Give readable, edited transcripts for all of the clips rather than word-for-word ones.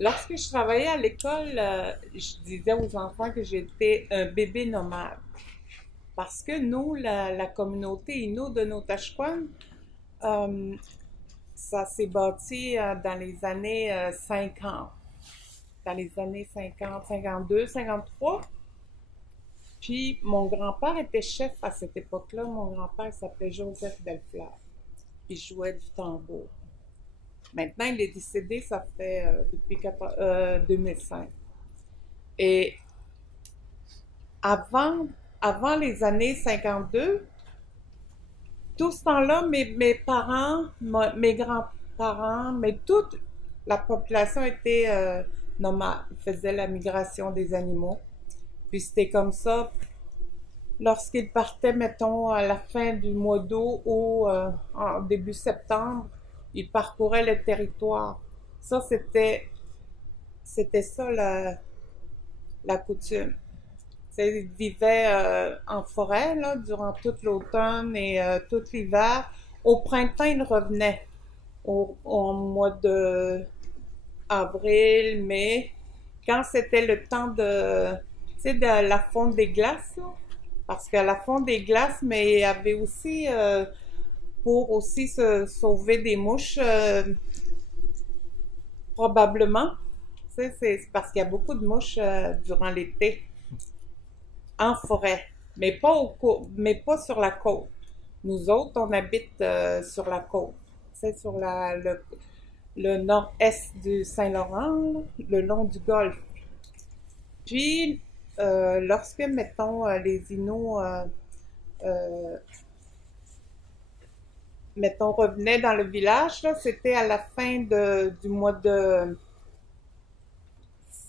Lorsque je travaillais à l'école, je disais aux enfants que j'étais un bébé nomade. Parce que nous, la communauté Innu de Notashquan, euh, ça s'est bâti dans les années 50. Dans les années 50, 52, 53. Puis mon grand-père était chef à cette époque-là. Mon grand-père s'appelait Joseph Bellefleur. Puis il jouait du tambour. Maintenant, il est décédé, ça fait depuis 2005. Et avant, avant les années 52, tout ce temps-là, mes parents, mes grands-parents, mais toute la population était nomade. Ils faisaient la migration des animaux. Puis c'était comme ça. Lorsqu'ils partaient, mettons, à la fin du mois d'août ou en début septembre, ils parcouraient le territoire. Ça, c'était ça la coutume. Ils vivaient en forêt là, durant tout l'automne et tout l'hiver. Au printemps, ils revenaient au mois de avril, mai, quand c'était le temps de la fonte des glaces. Là. Parce qu'à la fonte des glaces, mais il y avait aussi, pour aussi se sauver des mouches, probablement. C'est parce qu'il y a beaucoup de mouches durant l'été. En forêt, mais pas sur la côte. Nous autres, on habite sur la côte, c'est sur le nord-est du Saint-Laurent, le long du golfe. Puis, lorsque, mettons, les Inuits, euh, mettons, revenaient dans le village, là, c'était à la fin du mois de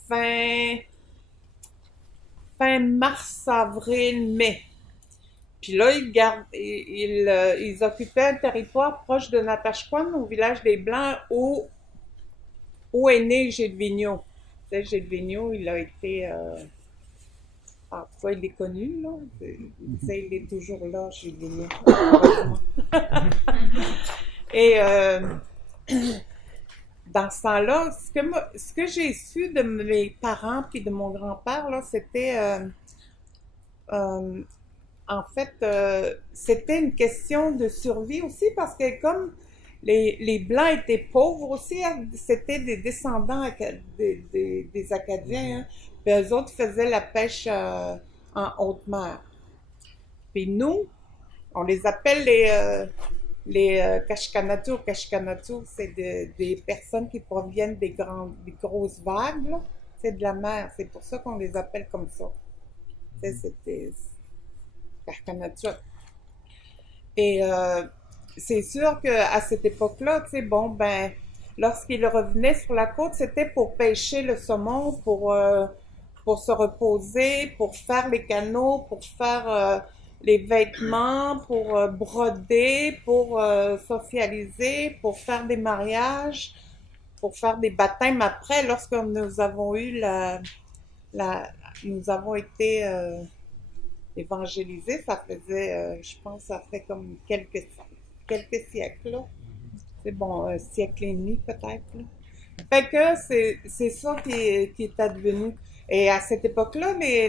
fin, fin mars, avril, mai. Puis là, ils occupaient un territoire proche de Natashquan, au village des Blancs, où est né Gilles Vigneault. Tu sais, Gilles Vigneault, il a été... en tout cas, il est connu, là. Tu sais, il est toujours là, Gilles Vigneault, heureusement. Et dans ce temps-là, ce que j'ai su de mes parents puis de mon grand-père, là, c'était... euh, en fait, c'était une question de survie aussi parce que comme les Blancs étaient pauvres aussi, hein, c'était des descendants des Acadiens, hein, puis eux autres faisaient la pêche en haute mer. Puis nous, on les appelle les Kashkanatu. Kashkanatu, c'est des personnes qui proviennent des grosses vagues, là. C'est de la mer, c'est pour ça qu'on les appelle comme ça. C'était Kashkanatu. Et c'est sûr qu'à cette époque-là, tu sais, bon, ben, lorsqu'ils revenaient sur la côte, c'était pour pêcher le saumon, pour se reposer, pour faire les canaux, pour faire les vêtements, pour broder, pour socialiser, pour faire des mariages, pour faire des baptêmes après, lorsque nous avons eu la nous avons été évangélisés, ça faisait, je pense, ça fait comme quelques siècles, là. C'est bon, un siècle et demi peut-être, là. Fait que c'est ça qui est advenu. Et à cette époque-là, les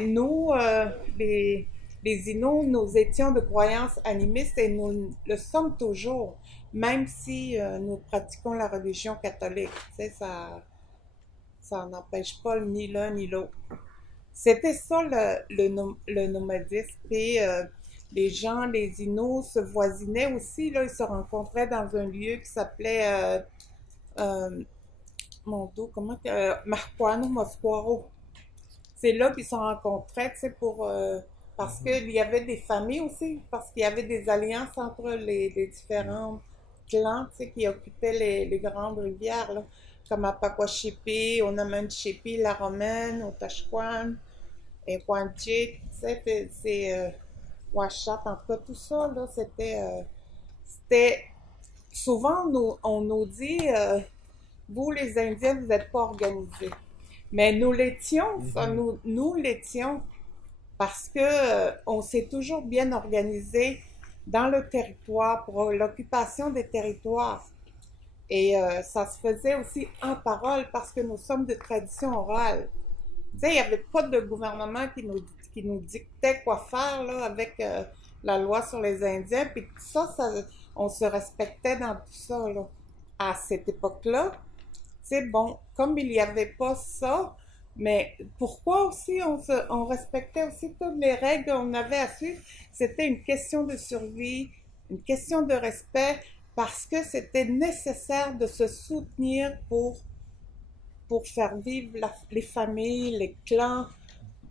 Inuits, nous étions de croyances animistes et nous le sommes toujours, même si nous pratiquons la religion catholique. Tu sais, ça n'empêche pas ni l'un ni l'autre. C'était ça le nomadisme. Et les gens, les Inuits se voisinaient aussi. Là, ils se rencontraient dans un lieu qui s'appelait euh, mon dos, comment Marquano Mosquaro. C'est là qu'ils se rencontraient, tu sais, parce qu'il y avait des familles aussi, parce qu'il y avait des alliances entre les différents clans, tu sais, qui occupaient les grandes rivières, là, comme à Pakwashipi, Onamanchipi, La Romaine, Otashquan, et Wanchik, tu sais, c'est Washat, en tout cas, tout ça, là, c'était souvent, on nous dit, vous, les Indiens, vous n'êtes pas organisés. Mais nous l'étions, ça, nous l'étions, parce que on s'est toujours bien organisé dans le territoire pour l'occupation des territoires. Et ça se faisait aussi en parole parce que nous sommes de tradition orale. Tu sais, il n'y avait pas de gouvernement qui nous dictait quoi faire là, avec la loi sur les Indiens. Puis tout ça, on se respectait dans tout ça. Là. À cette époque-là, c'est bon, comme il n'y avait pas ça, mais pourquoi aussi on respectait aussi toutes les règles qu'on avait à suivre? C'était une question de survie, une question de respect, parce que c'était nécessaire de se soutenir pour faire vivre les familles, les clans.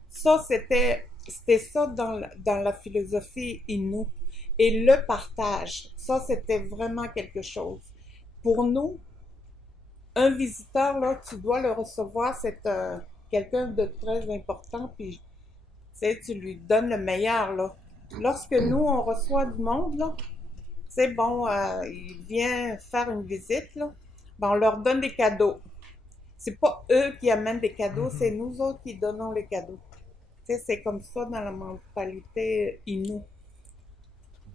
Ça, c'était ça dans la philosophie Innu. Et le partage, ça, c'était vraiment quelque chose. Pour nous, un visiteur, là, tu dois le recevoir, c'est quelqu'un de très important, puis tu lui donnes le meilleur, là. Lorsque nous, on reçoit du monde, là, c'est bon, il vient faire une visite, là, ben, on leur donne des cadeaux. C'est pas eux qui amènent des cadeaux, c'est nous autres qui donnons les cadeaux. C'est comme ça dans la mentalité Innu.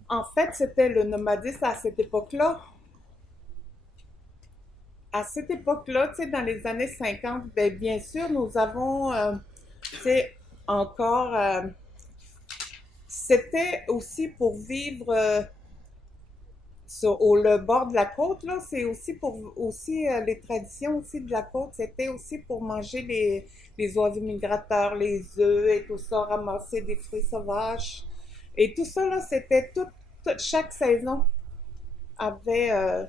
En fait, c'était le nomadisme à cette époque-là. À cette époque-là, tu sais, dans les années 50, ben, bien sûr, nous avons, tu sais, encore, c'était aussi pour vivre sur le bord de la côte, là, c'est aussi pour aussi les traditions aussi de la côte, c'était aussi pour manger les oiseaux migrateurs, les œufs et tout ça, ramasser des fruits sauvages. Et tout ça, là, c'était chaque saison avait,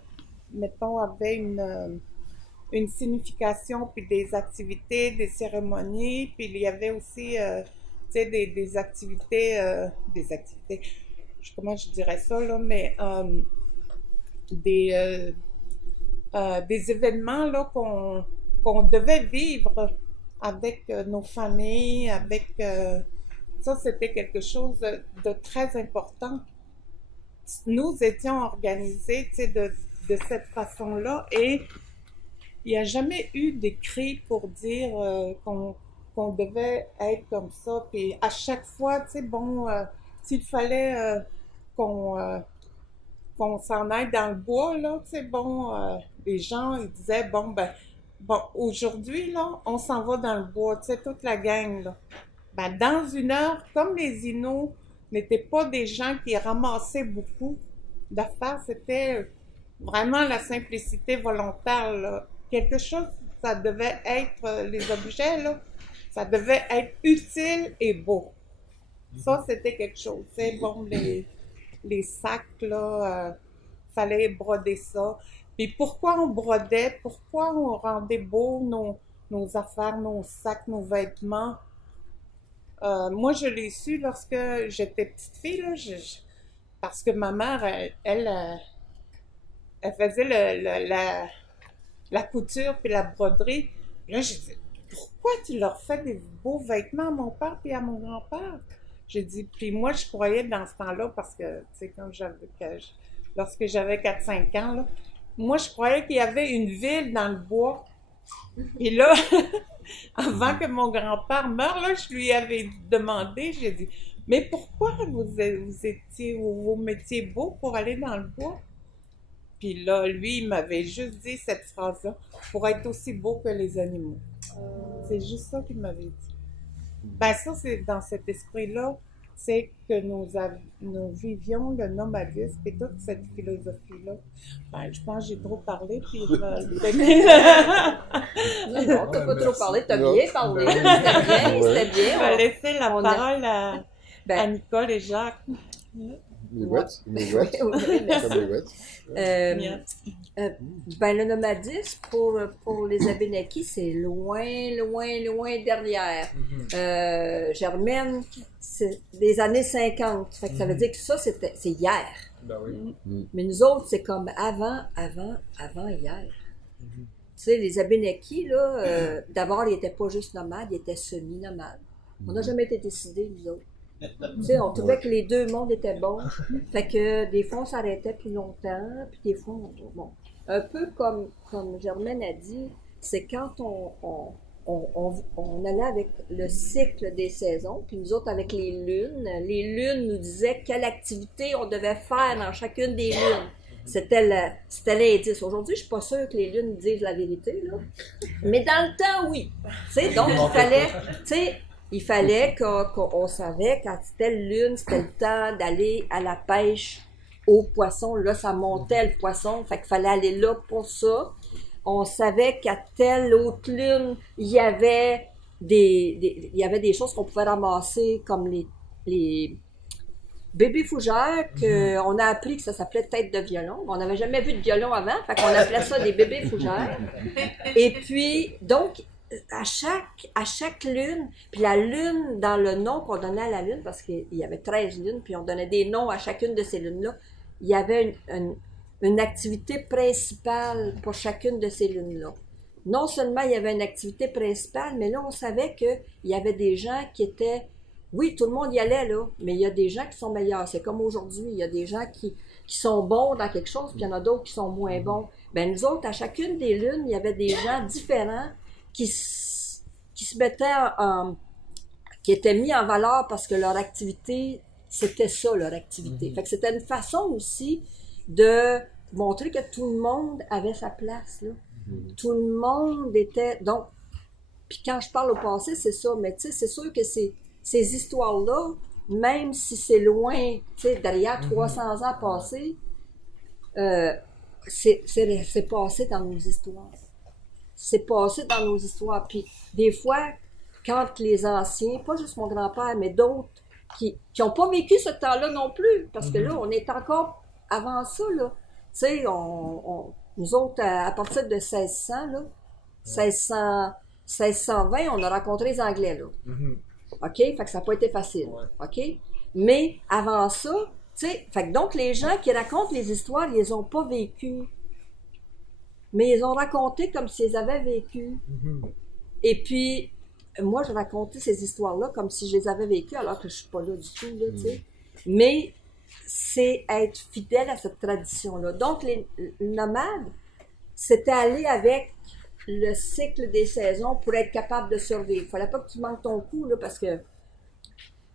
mettons, avait une signification, puis des activités, des cérémonies, puis il y avait aussi, tu sais, des activités, comment je dirais ça, là, mais des, euh, des événements, là, qu'on devait vivre avec nos familles, avec, ça, c'était quelque chose de très important. Nous étions organisés, tu sais, de cette façon-là, et il n'y a jamais eu d'écrit pour dire qu'on devait être comme ça. Puis à chaque fois, tu sais, bon, s'il fallait qu'on qu'on s'en aille dans le bois, là, tu sais, bon, les gens, ils disaient, bon, aujourd'hui, là, on s'en va dans le bois, tu sais, toute la gang, là. Ben, dans une heure, comme les Inuits n'étaient pas des gens qui ramassaient beaucoup d'affaires, c'était vraiment la simplicité volontaire, là. Quelque chose, ça devait être, les objets, là, ça devait être utile et beau. Ça, c'était quelque chose. C'est bon, les sacs, là, fallait broder ça. Puis pourquoi on brodait, pourquoi on rendait beau nos affaires, nos sacs, nos vêtements? Moi, je l'ai su lorsque j'étais petite fille, là, parce que ma mère, elle faisait la couture puis la broderie. Là, j'ai dit, pourquoi tu leur fais des beaux vêtements à mon père puis à mon grand-père? J'ai dit, puis moi, je croyais dans ce temps-là, parce que, tu sais, lorsque j'avais 4-5 ans, là, moi, je croyais qu'il y avait une ville dans le bois. Puis là, avant que mon grand-père meure, là, je lui avais demandé, j'ai dit, mais pourquoi vous mettiez beau pour aller dans le bois? Puis là, lui, il m'avait juste dit cette phrase-là, pour être aussi beau que les animaux. C'est juste ça qu'il m'avait dit. Ben ça, c'est dans cet esprit-là, c'est que nous vivions le nomadisme et toute cette philosophie-là. Ben, je pense que j'ai trop parlé, puis je vais lui donner Non, t'as pas trop parlé, t'as Non. bien parlé. C'était bien. Je vais laisser la on a- parole à Ben, Nicole et Jacques. Les ouettes, les ouettes, oui, merci. comme les ouettes. Merci. Ben, le nomadisme, pour les Abénakis, c'est loin, loin, loin derrière. Germaine, c'est des années 50. Fait que ça veut dire que ça, c'est hier. Ben oui. Mais nous autres, c'est comme avant hier. Tu sais, les Abénakis, là, d'abord, ils n'étaient pas juste nomades, ils étaient semi-nomades. On n'a jamais été décidés, nous autres. Tu sais, on trouvait que les deux mondes étaient bons. Fait que des fois, on s'arrêtait plus longtemps, puis des fois, bon. Un peu comme Germaine a dit, c'est quand on allait avec le cycle des saisons, puis nous autres avec les lunes. Les lunes nous disaient quelle activité on devait faire dans chacune des lunes. C'était l'indice. Aujourd'hui, je suis pas sûre que les lunes disent la vérité, là. Mais dans le temps, oui. Tu sais, donc il fallait qu'on savait quand c'était lune, c'était le temps d'aller à la pêche aux poissons. Là, ça montait le poisson, fait qu'il fallait aller là pour ça. On savait qu'à telle autre lune, il y avait des choses qu'on pouvait ramasser comme les bébés fougères, qu'on a appris que ça s'appelait tête de violon. On n'avait jamais vu de violon avant, fait qu'on appelait ça des bébés fougères. Et puis, donc, à chaque lune, puis la lune dans le nom qu'on donnait à la lune, parce qu'il y avait 13 lunes, puis on donnait des noms à chacune de ces lunes-là, il y avait une activité principale pour chacune de ces lunes-là. Non seulement il y avait une activité principale, mais là, on savait qu'il y avait des gens qui étaient... Oui, tout le monde y allait, là, mais il y a des gens qui sont meilleurs. C'est comme aujourd'hui, il y a des gens qui sont bons dans quelque chose, puis il y en a d'autres qui sont moins bons. Ben nous autres, à chacune des lunes, il y avait des gens différents qui se mettaient qui étaient mis en valeur parce que leur activité, c'était ça, leur activité. Fait que c'était une façon aussi de montrer que tout le monde avait sa place, là. Tout le monde était... Donc, puis quand je parle au passé, c'est ça, mais tu sais, c'est sûr que ces histoires-là, même si c'est loin, tu sais, derrière 300 ans passés, c'est passé dans nos histoires. C'est passé dans nos histoires. Puis des fois, quand les anciens, pas juste mon grand-père, mais d'autres, qui n'ont pas vécu ce temps-là non plus, parce que là, on est encore avant ça, là. Tu sais, nous autres, à partir de 1600, là, 1620, on a rencontré les Anglais, là. OK? Fait que ça n'a pas été facile. OK? Mais avant ça, tu sais, fait que donc les gens qui racontent les histoires, ils les ont pas vécues. Mais ils ont raconté comme s'ils avaient vécu. Et puis, moi, je racontais ces histoires-là comme si je les avais vécues, alors que je suis pas là du tout, là, tu sais. Mais c'est être fidèle à cette tradition-là. Donc, les nomades, c'était aller avec le cycle des saisons pour être capable de survivre. Il fallait pas que tu manques ton coup, là, parce que,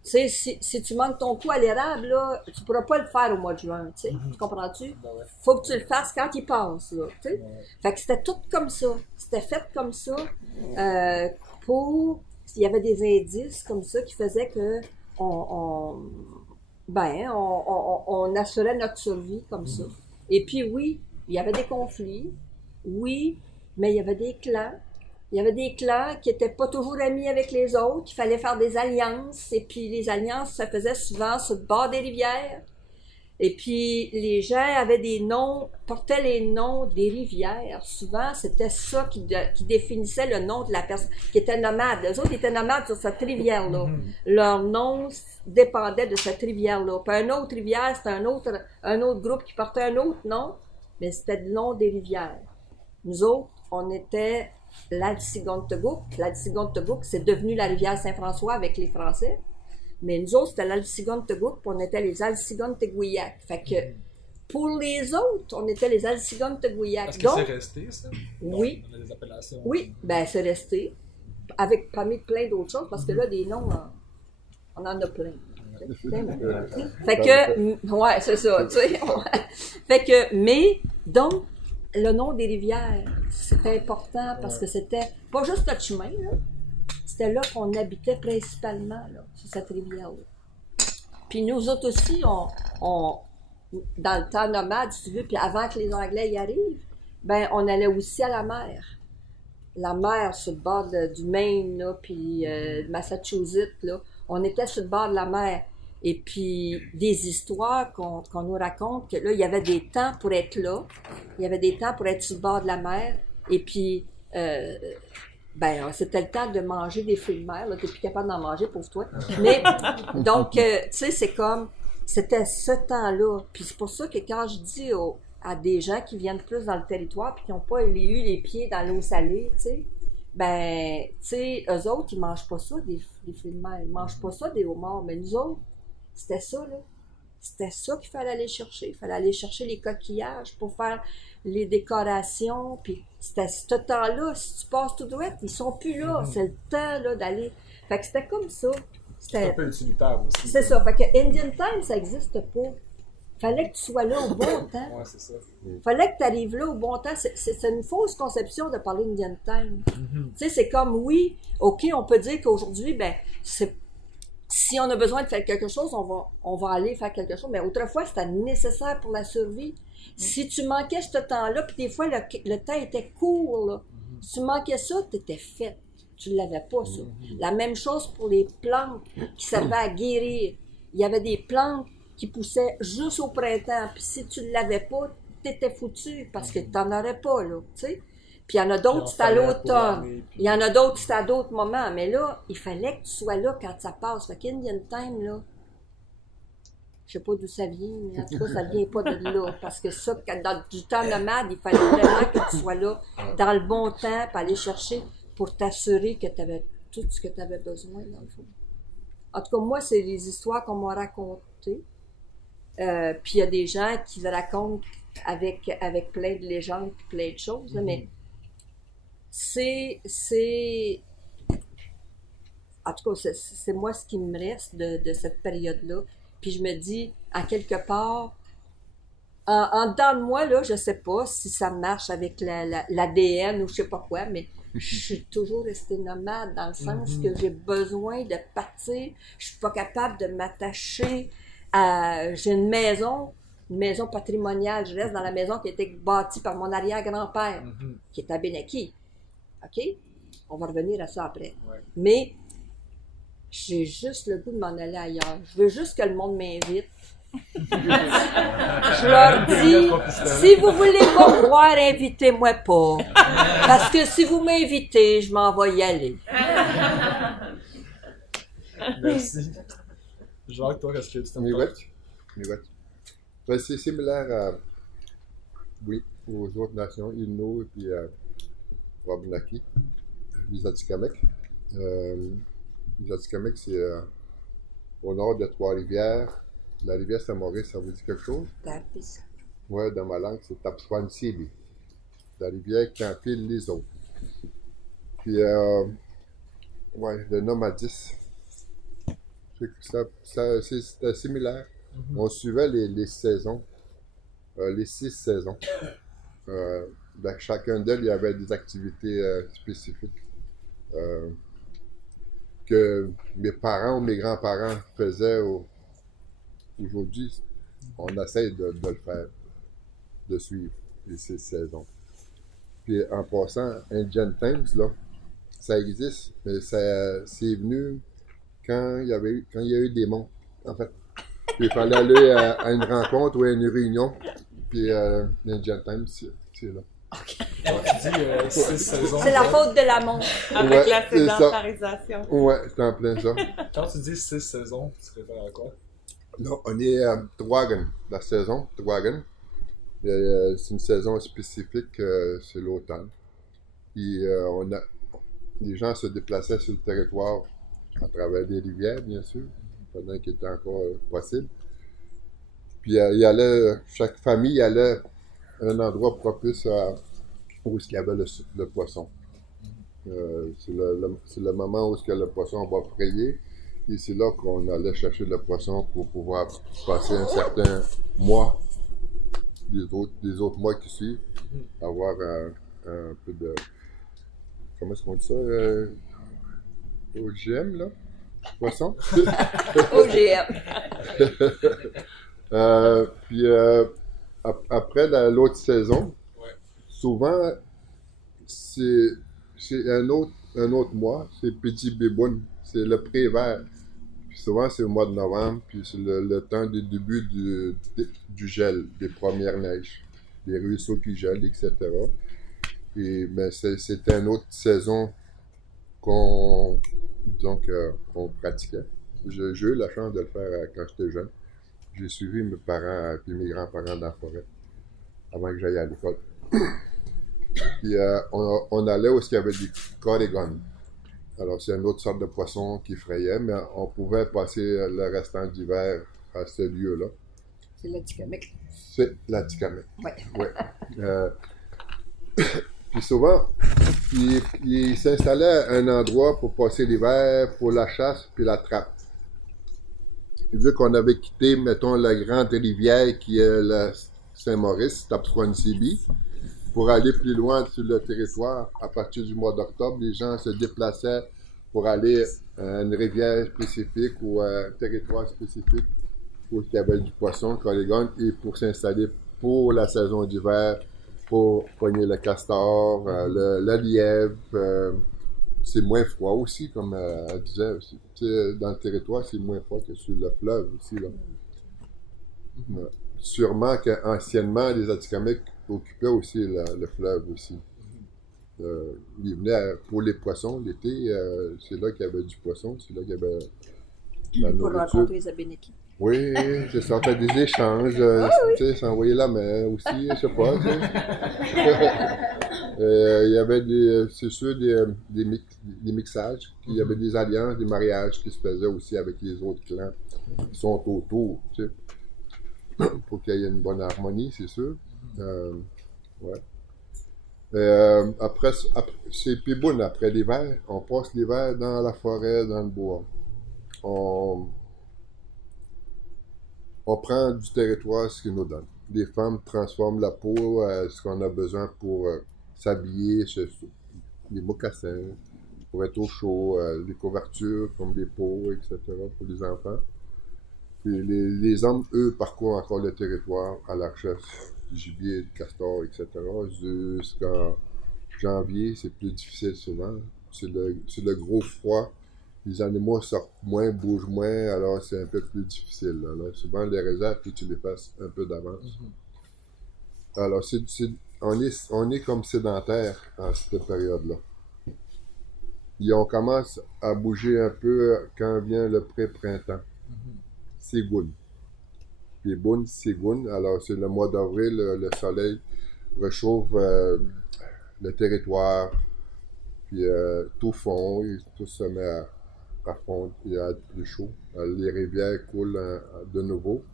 tu sais, si tu manques ton coup à l'érable, là, tu pourras pas le faire au mois de juin, tu sais. Tu comprends-tu? Faut que tu le fasses quand il passe, là, tu sais. Fait que c'était tout comme ça. C'était fait comme ça, il y avait des indices comme ça qui faisaient que on assurait notre survie comme ça. Et puis oui, il y avait des conflits, oui, mais il y avait des clans. Il y avait des clans qui n'étaient pas toujours amis avec les autres. Il fallait faire des alliances. Et puis les alliances, ça faisait souvent sur le bord des rivières. Et puis les gens avaient des noms, portaient les noms des rivières. Souvent, c'était ça qui définissait le nom de la personne qui était nomade. Les autres étaient nomades sur cette rivière-là. Leur nom dépendait de cette rivière-là. Puis une autre rivière, c'était un autre groupe qui portait un autre nom, mais c'était le nom des rivières. Nous autres, on était l'Alcigontegouk. L'Alcigontegouk, c'est devenu la rivière Saint-François avec les Français. Mais nous autres, c'était l'Alcigontegouk, puis on était les Alcigontegouillac. Fait que, pour les autres, on était les Alcigontegouillac. Est-ce que c'est resté, ça? Oui. On a des appellations. Oui, ben c'est resté. Avec parmi plein d'autres choses, parce que là, des noms, on en a plein. Fait que, ouais, c'est ça, tu sais. Fait que, mais, donc, le nom des rivières, c'était important parce que c'était pas juste notre chemin, là. C'était là qu'on habitait principalement, là, sur cette rivière-là. Puis nous autres aussi, on dans le temps nomade, si tu veux, puis avant que les Anglais y arrivent, ben on allait aussi à la mer. La mer sur le bord du Maine, là, puis Massachusetts, là. On était sur le bord de la mer. Et puis, des histoires qu'on nous raconte, que là, il y avait des temps pour être là. Il y avait des temps pour être sur le bord de la mer. Et puis, c'était le temps de manger des fruits de mer. Là, t'es plus capable d'en manger, pauvre toi. Mais, donc, tu sais, c'est comme, c'était ce temps-là. Puis c'est pour ça que quand je dis à des gens qui viennent plus dans le territoire puis qui n'ont pas eu les pieds dans l'eau salée, tu sais, ben, tu sais, eux autres, ils mangent pas ça, des fruits de mer. Ils mangent pas ça, des homards. Mais nous autres, c'était ça, là. C'était ça qu'il fallait aller chercher. Il fallait aller chercher les coquillages pour faire les décorations. Puis c'était ce temps-là, si tu passes tout droit, ils sont plus là. C'est le temps, là, d'aller... Fait que c'était comme ça. C'est un peu utilitaire aussi. C'est ça. Fait que Indian Time, ça n'existe pas. Fallait que tu sois là au bon temps. Ouais, c'est ça. Fallait que tu arrives là au bon temps. C'est une fausse conception de parler Indian Time. Tu sais, c'est comme, oui, OK, on peut dire qu'aujourd'hui, ben, si on a besoin de faire quelque chose, on va aller faire quelque chose. Mais autrefois, c'était nécessaire pour la survie. Si tu manquais ce temps-là, puis des fois, le temps était court, là. Si tu manquais ça, tu étais fait. Tu ne l'avais pas, ça. La même chose pour les plantes qui servaient à guérir. Il y avait des plantes qui poussaient juste au printemps. Puis si tu ne l'avais pas, tu étais foutu parce que tu n'en aurais pas, là, tu sais. Puis il y en a d'autres, c'était à l'automne. Il y en a d'autres, c'était à d'autres moments. Mais là, il fallait que tu sois là quand ça passe. Fait qu'Indian Time, là, je sais pas d'où ça vient, mais en tout cas, ça vient pas de là. Parce que ça, dans du temps nomade, il fallait vraiment que tu sois là dans le bon temps pour aller chercher pour t'assurer que tu avais tout ce que tu avais besoin, dans le fond. En tout cas, moi, c'est les histoires qu'on m'a racontées. Puis il y a des gens qui le racontent avec plein de légendes et plein de choses, là, mais c'est... En tout cas, c'est moi ce qui me reste de cette période-là. Puis je me dis, à quelque part, en dedans de moi, là, je sais pas si ça marche avec l'ADN ou je sais pas quoi, mais je suis toujours restée nomade dans le sens que j'ai besoin de partir. Je suis pas capable de m'attacher à... J'ai une maison patrimoniale. Je reste dans la maison qui a été bâtie par mon arrière-grand-père, qui est à Benaki. OK? On va revenir à ça après. Ouais. Mais j'ai juste le goût de m'en aller ailleurs. Je veux juste que le monde m'invite. Je leur dis, si vous voulez pas me voir, invitez-moi pas. Parce que si vous m'invitez, je m'en vais y aller. Merci. Jacques, toi, est-ce que tu t'en Miigwech. Ben, c'est similaire à, oui, aux autres nations, Innu et puis Wabanaki, les Atikamekw. Les Atikamekw, c'est au nord de Trois-Rivières. La rivière Saint-Maurice, ça vous dit quelque chose? Oui, dans ma langue, c'est Tapswansili. La rivière qui enfile les autres. Puis, ouais, le nomadisme, c'était similaire. On suivait les saisons, les 6 saisons. Dans chacun d'elles, il y avait des activités spécifiques que mes parents ou mes grands-parents faisaient aujourd'hui. On essaie de le faire, de suivre les 6 saisons. Puis en passant, Indian Times, là, ça existe, mais c'est venu quand il y a eu des monts, en fait. Puis il fallait aller à une rencontre ou à une réunion, puis l'Indian Times, c'est là. Okay. Donc, tu dis 6 saisons. C'est la faute de la montre. Avec la sédentarisation. Ouais, c'est en plein ça. Quand tu dis 6 saisons, tu te réfères à quoi? Là, on est à Dragon, la saison, Dragon. C'est une saison spécifique, c'est l'automne. Puis les gens se déplaçaient sur le territoire à travers des rivières, bien sûr, pendant qu'il était encore possible. Puis chaque famille allait à un endroit propice où il y avait le poisson. C'est le moment où le poisson va frayer. Et c'est là qu'on allait chercher le poisson pour pouvoir passer un certain mois, des autres mois qui suivent, avoir un peu de... Comment est-ce qu'on dit ça? OGM, là? Poisson? OGM. Puis après l'autre saison, souvent, c'est un autre mois, c'est Petit Béboune, c'est le pré-vert. Puis souvent, c'est au mois de novembre, puis c'est le temps du début du gel, des premières neiges, des ruisseaux qui gèlent, etc. Et ben, c'était une autre saison qu'on pratiquait. J'ai eu la chance de le faire quand j'étais jeune. J'ai suivi mes parents et mes grands-parents dans la forêt avant que j'aille à l'école. Puis on allait où il y avait des corrigons. Alors c'est une autre sorte de poisson qui frayait, mais on pouvait passer le restant d'hiver à ce lieu-là. C'est l'Atikamekw. C'est l'Atikamekw. Oui. Ouais. Puis souvent, il s'installait à un endroit pour passer l'hiver, pour la chasse puis la trappe. vu qu'on avait quitté, mettons, la grande rivière qui est la Saint-Maurice, Tapsquan-Sibi, pour aller plus loin sur le territoire, à partir du mois d'octobre, les gens se déplaçaient pour aller à une rivière spécifique ou à un territoire spécifique où il y avait du poisson, Calégon, et pour s'installer pour la saison d'hiver, pour pogner le castor, le lièvre. C'est moins froid aussi, comme elle disait aussi. Dans le territoire, c'est moins froid que sur le fleuve aussi. Là. Ouais. Sûrement qu'anciennement, les Atikamekw occupaient aussi le fleuve aussi. Ils venaient pour les poissons l'été, c'est là qu'il y avait du poisson, c'est là qu'il y avait la Pour nourriture. rencontrer les Abénakis. Oui, c'est ça, on fait des échanges, tu sais, s'envoyer la main aussi, je sais pas, tu sais. Il y avait c'est sûr, des mixages, puis il y avait des alliances, des mariages qui se faisaient aussi avec les autres clans qui sont autour, tu sais, pour qu'il y ait une bonne harmonie, c'est sûr. Ouais. Après, c'est Piboun, après l'hiver, on passe l'hiver dans la forêt, dans le bois. On prend du territoire ce qu'ils nous donnent. Les femmes transforment la peau, ce qu'on a besoin pour s'habiller, les mocassins, pour être au chaud, les couvertures comme des peaux, etc. pour les enfants. Puis les hommes, eux, parcourent encore le territoire à la recherche du gibier, du castor, etc. Jusqu'en janvier, c'est plus difficile souvent. C'est le gros froid. Les animaux sortent moins, bougent moins, alors c'est un peu plus difficile. Alors souvent, les réserves, puis tu les fasses un peu d'avance. Alors, on est comme sédentaire à cette période-là. Et on commence à bouger un peu quand vient le pré-printemps. Ségoun. Piboun, Ségoun. Alors, c'est le mois d'avril, le soleil réchauffe le territoire, puis tout fond, et tout se met à fond, il y a plus chaud. Les rivières coulent de nouveau.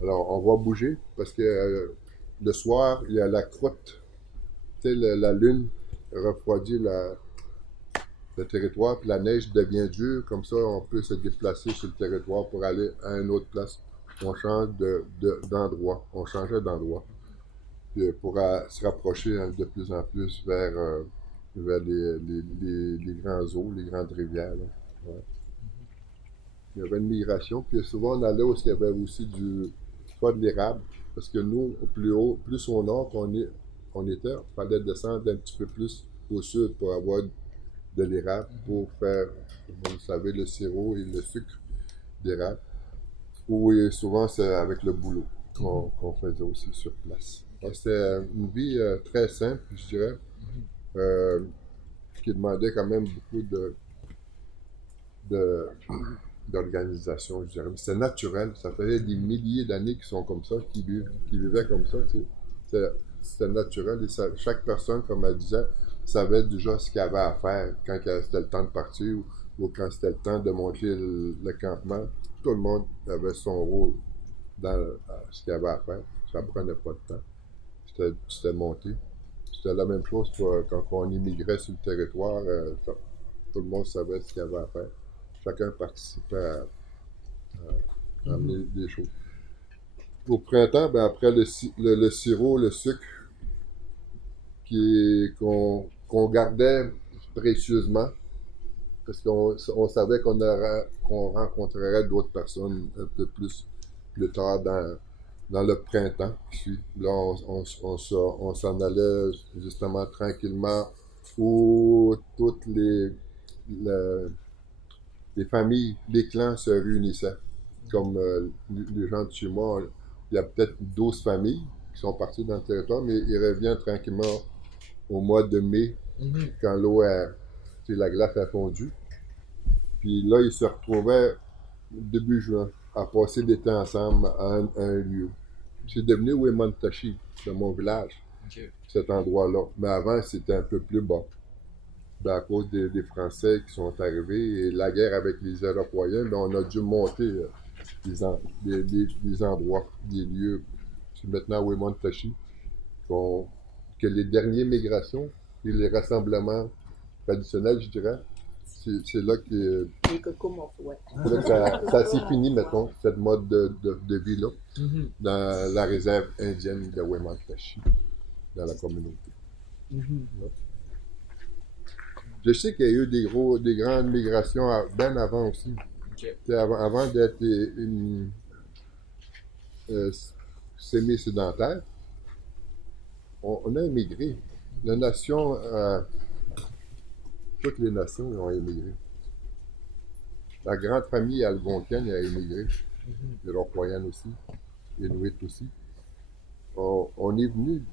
Alors, on va bouger parce que le soir, il y a la croûte. Tu sais, la lune refroidit le territoire, puis la neige devient dure. Comme ça, on peut se déplacer sur le territoire pour aller à une autre place. On change d'endroit. On changeait d'endroit. Pour se rapprocher de plus en plus vers les grands eaux, les grandes rivières. Là. Ouais. Il y avait une migration, puis souvent on allait où il y avait aussi soit de l'érable, parce que nous, au plus haut, plus au nord on était, il fallait descendre un petit peu plus au sud pour avoir de l'érable, pour faire, vous savez, le sirop et le sucre d'érable. Ou souvent c'est avec le boulot qu'on faisait aussi sur place. C'était une vie très simple, je dirais, qui demandait quand même beaucoup d'organisation, je dirais. C'est naturel. Ça faisait des milliers d'années qu'ils sont comme ça, qui vivaient comme ça. Tu sais. C'était naturel. Et chaque personne, comme elle disait, savait déjà ce qu'elle avait à faire quand c'était le temps de partir ou quand c'était le temps de monter le campement. Tout le monde avait son rôle dans ce qu'il avait à faire. Ça ne prenait pas de temps. C'était monté. C'était la même chose quand on immigrait sur le territoire. Tout le monde savait ce qu'il avait à faire. Chacun participait à amener des choses. Au printemps, ben après le sirop, le sucre, qu'on gardait précieusement, parce qu'on savait qu'on rencontrerait d'autres personnes un peu plus tard dans le printemps. Puis là, on s'en allait justement tranquillement où toutes les familles, les clans se réunissaient. Comme les gens de chez moi, il y a peut-être 12 familles qui sont parties dans le territoire, mais ils reviennent tranquillement au mois de mai, quand la glace a fondu. Puis là, ils se retrouvaient début juin à passer l'été ensemble à un lieu. C'est devenu Wemontashi, de mon village, cet endroit-là. Mais avant, c'était un peu plus bas. À cause des Français qui sont arrivés et la guerre avec les Iroquois, on a dû monter des endroits, des lieux. C'est maintenant Wemontashi que les dernières migrations et les rassemblements traditionnels, je dirais, c'est là que, Les cocos m'ont ouais. c'est là que ça s'est fini, mettons, cette mode de vie-là, dans la réserve indienne de Wemaktashi, dans la communauté. Ouais. Je sais qu'il y a eu des grandes migrations bien avant aussi. Ok. Avant d'être semi-sédentaire, on a émigré. La nation, toutes les nations ont émigré. La grande famille algonquienne a émigré. Les Iroquoiens aussi, les Inuits aussi. On est venu.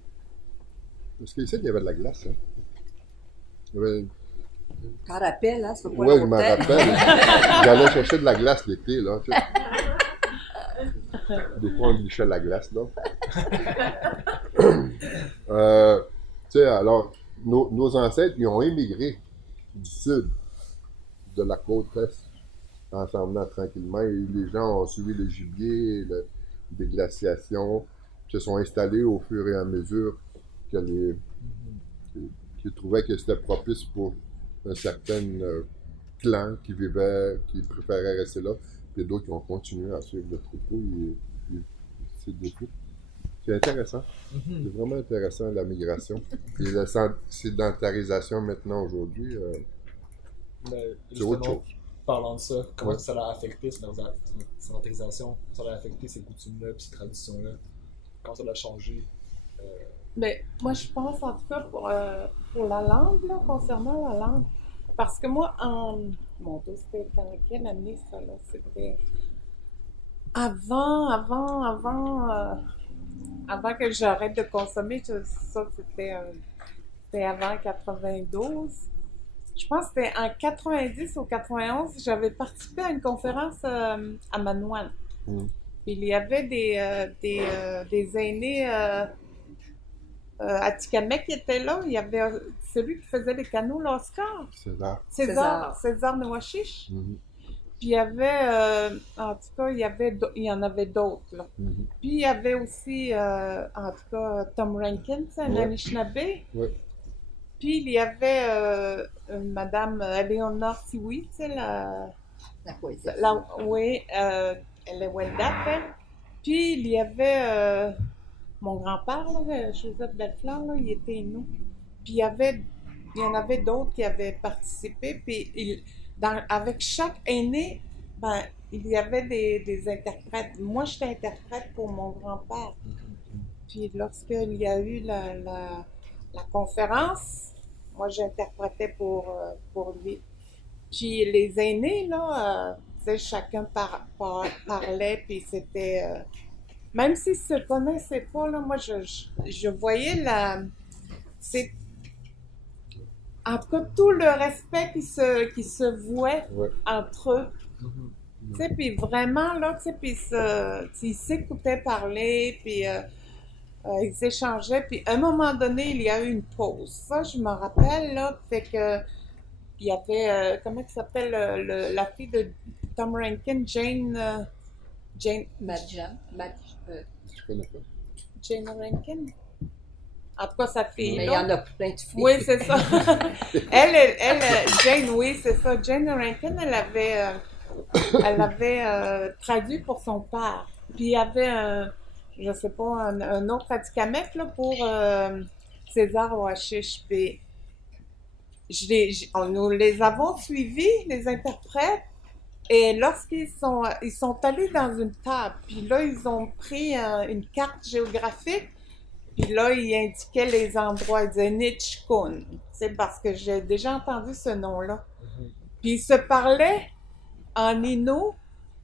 Parce qu'ici, il y avait de la glace. Hein? Il y avait... T'en rappelles, hein? Ça fait pas Ouais, je longtemps. m'en rappelle. J'allais chercher de la glace l'été, là. Tu sais. Des fois, on lichait la glace, là. Tu sais, alors, nos ancêtres, ils ont émigré du sud, de la côte est, en s'en venant tranquillement. Et les gens ont suivi le gibier, des glaciations, se sont installés au fur et à mesure qu'ils trouvaient que c'était propice pour un certain clan qui vivait, qui préférait rester là, puis d'autres qui ont continué à suivre le troupeau. C'est des trucs. C'est intéressant. C'est vraiment intéressant, la migration. Et la sédentarisation maintenant, aujourd'hui, Mais c'est autre justement, chose. parlant de ça, comment Ouais. ça l'a affecté cette sédentarisation, ça l'a affecté ces coutumes-là et ces traditions-là, comment ça l'a changé. Mais moi, je pense en tout cas pour la langue, là, concernant la langue. Parce que moi, mon Dieu, c'était quelle année ça, là? C'était avant que j'arrête de consommer, ça, c'était avant 92. Je pense que c'était en 90 ou 91, j'avais participé à une conférence à Manoine. Mm. Puis il y avait des aînés Atikamekw qui étaient là. Il y avait celui qui faisait les canaux, l'Oscar. César Nouachiche. Mhm. Puis il y avait, en tout cas, il y en avait d'autres, là. Mhm. Puis il y avait aussi, en tout cas, Tom Rankin, c'est un Ouais. Anishinaabe. Ouais. Puis il y avait Madame Léonore Sioui, tu sais, La poésie. oui, elle est Wendat, elle. Puis il y avait mon grand-père, là, Joseph Bellefleur, là, il était Inou. Puis il y en avait d'autres qui avaient participé. Puis avec chaque aîné, ben, il y avait des interprètes. Moi, j'étais interprète pour mon grand-père. Puis lorsqu'il y a eu la conférence, moi, j'interprétais pour lui. Puis les aînés, là, tu sais, chacun parlait, puis c'était... même s'ils se connaissaient pas, là, moi, je voyais c'est, en tout cas, tout le respect qui se vouait Ouais. entre eux. Tu sais, puis vraiment, là, tu sais, puis ils s'écoutaient parler, puis ils échangeaient, puis à un moment donné, il y a eu une pause. Ça, je me rappelle, là, fait que il y avait, comment elle s'appelle, la fille de Tom Rankin, Jane Madjam. Je connais pas. Jane Rankin? En tout cas, sa fille. Mais il y en a plein de filles. Oui, c'est ça. Jane, oui, c'est ça. Jane Rankin, elle avait traduit pour son père. Puis il y avait je sais pas, un autre Atikamekw là, pour César Ouachiche. Puis nous les avons suivis, les interprètes, et lorsqu'ils sont allés dans une table, puis là, ils ont pris une carte géographique, puis là, ils indiquaient les endroits, ils disaient Nitchkun, c'est parce que j'ai déjà entendu ce nom-là. Puis ils se parlaient en Innu.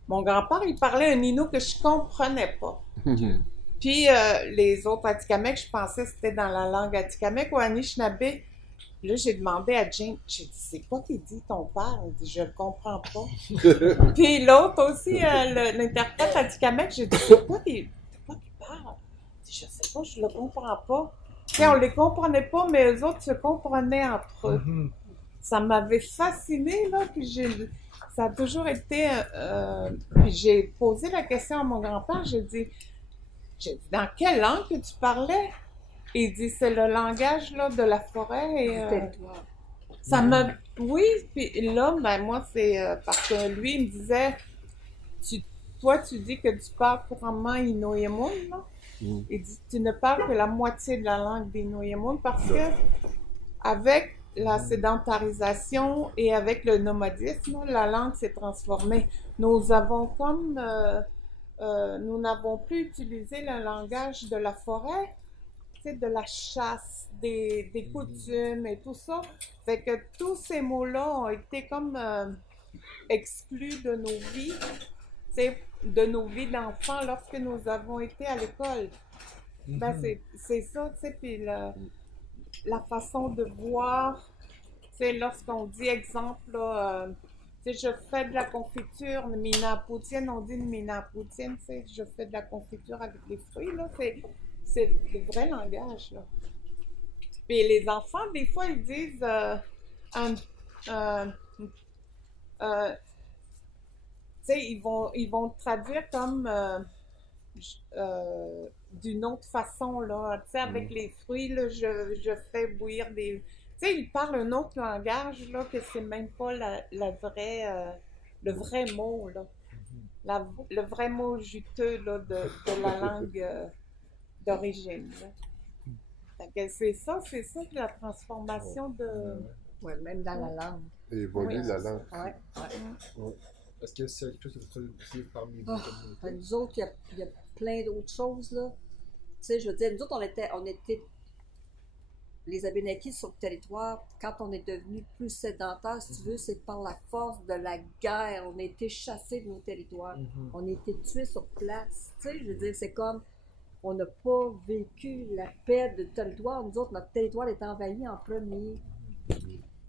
Mon grand-père, il parlait un Innu que je comprenais pas. Puis les autres Atikamekw, je pensais que c'était dans la langue Atikamekw ou Anishinaabe. Là, j'ai demandé à Jane, j'ai dit, c'est quoi qu'il dit ton père? Elle dit, je le comprends pas. Puis l'autre aussi, l'interprète Atikamekw, j'ai dit, c'est quoi qu'il parle? Elle dit, je sais pas, je le comprends pas. Tu sais, on les comprenait pas, mais eux autres se comprenaient entre eux. Ça m'avait fascinée, là, puis ça a toujours été... puis j'ai posé la question à mon grand-père, j'ai dit, dans quelle langue que tu parlais? Il dit, c'est le langage là, de la forêt. Et, Du territoire. ça m'a Oui, puis là, ben moi, c'est parce que lui, il me disait, tu, toi, tu dis que tu parles couramment Inuyemon, là. Mm. Il dit, tu ne parles que la moitié de la langue d'Inuyemon parce que avec la sédentarisation et avec le nomadisme, la langue s'est transformée. Nous avons nous n'avons plus utilisé le langage de la forêt, tu sais, de la chasse, des coutumes et tout ça. Fait que tous ces mots-là ont été comme exclus de nos vies, tu sais, de nos vies d'enfants lorsque nous avons été à l'école. Ben, c'est ça, tu sais, puis la façon de voir, c'est lorsqu'on dit exemple, là, tu sais, je fais de la confiture, une mina poutine, on dit une mina poutine, tu sais, je fais de la confiture avec les fruits, là, c'est le vrai langage, là. Puis les enfants, des fois, ils disent, un- euh, euh, tu sais, ils vont traduire comme d'une autre façon, là. Tu sais, avec les fruits, là, je fais bouillir des... Tu sais, ils parlent un autre langage, là, que c'est même pas la vraie, le vrai mot, là. Le vrai mot juteux, là, de la langue d'origine, là. Fait que c'est ça, la transformation de... Ouais, même dans la langue. Évoluer Oui. la langue. Ouais, ouais. Est-ce que c'est quelque chose que vous faites aussi parmi vos Ah, communautés? nous autres, il y a plein d'autres choses, là. Tu sais, je veux dire, nous autres, on était les Abénakis sur le territoire, quand on est devenu plus sédentaire, si tu veux, c'est par la force de la guerre. On a été chassés de nos territoires. On a été tués sur place. Tu sais, je veux dire, c'est comme, on n'a pas vécu la paix de territoire. Nous autres, notre territoire est envahi en premier.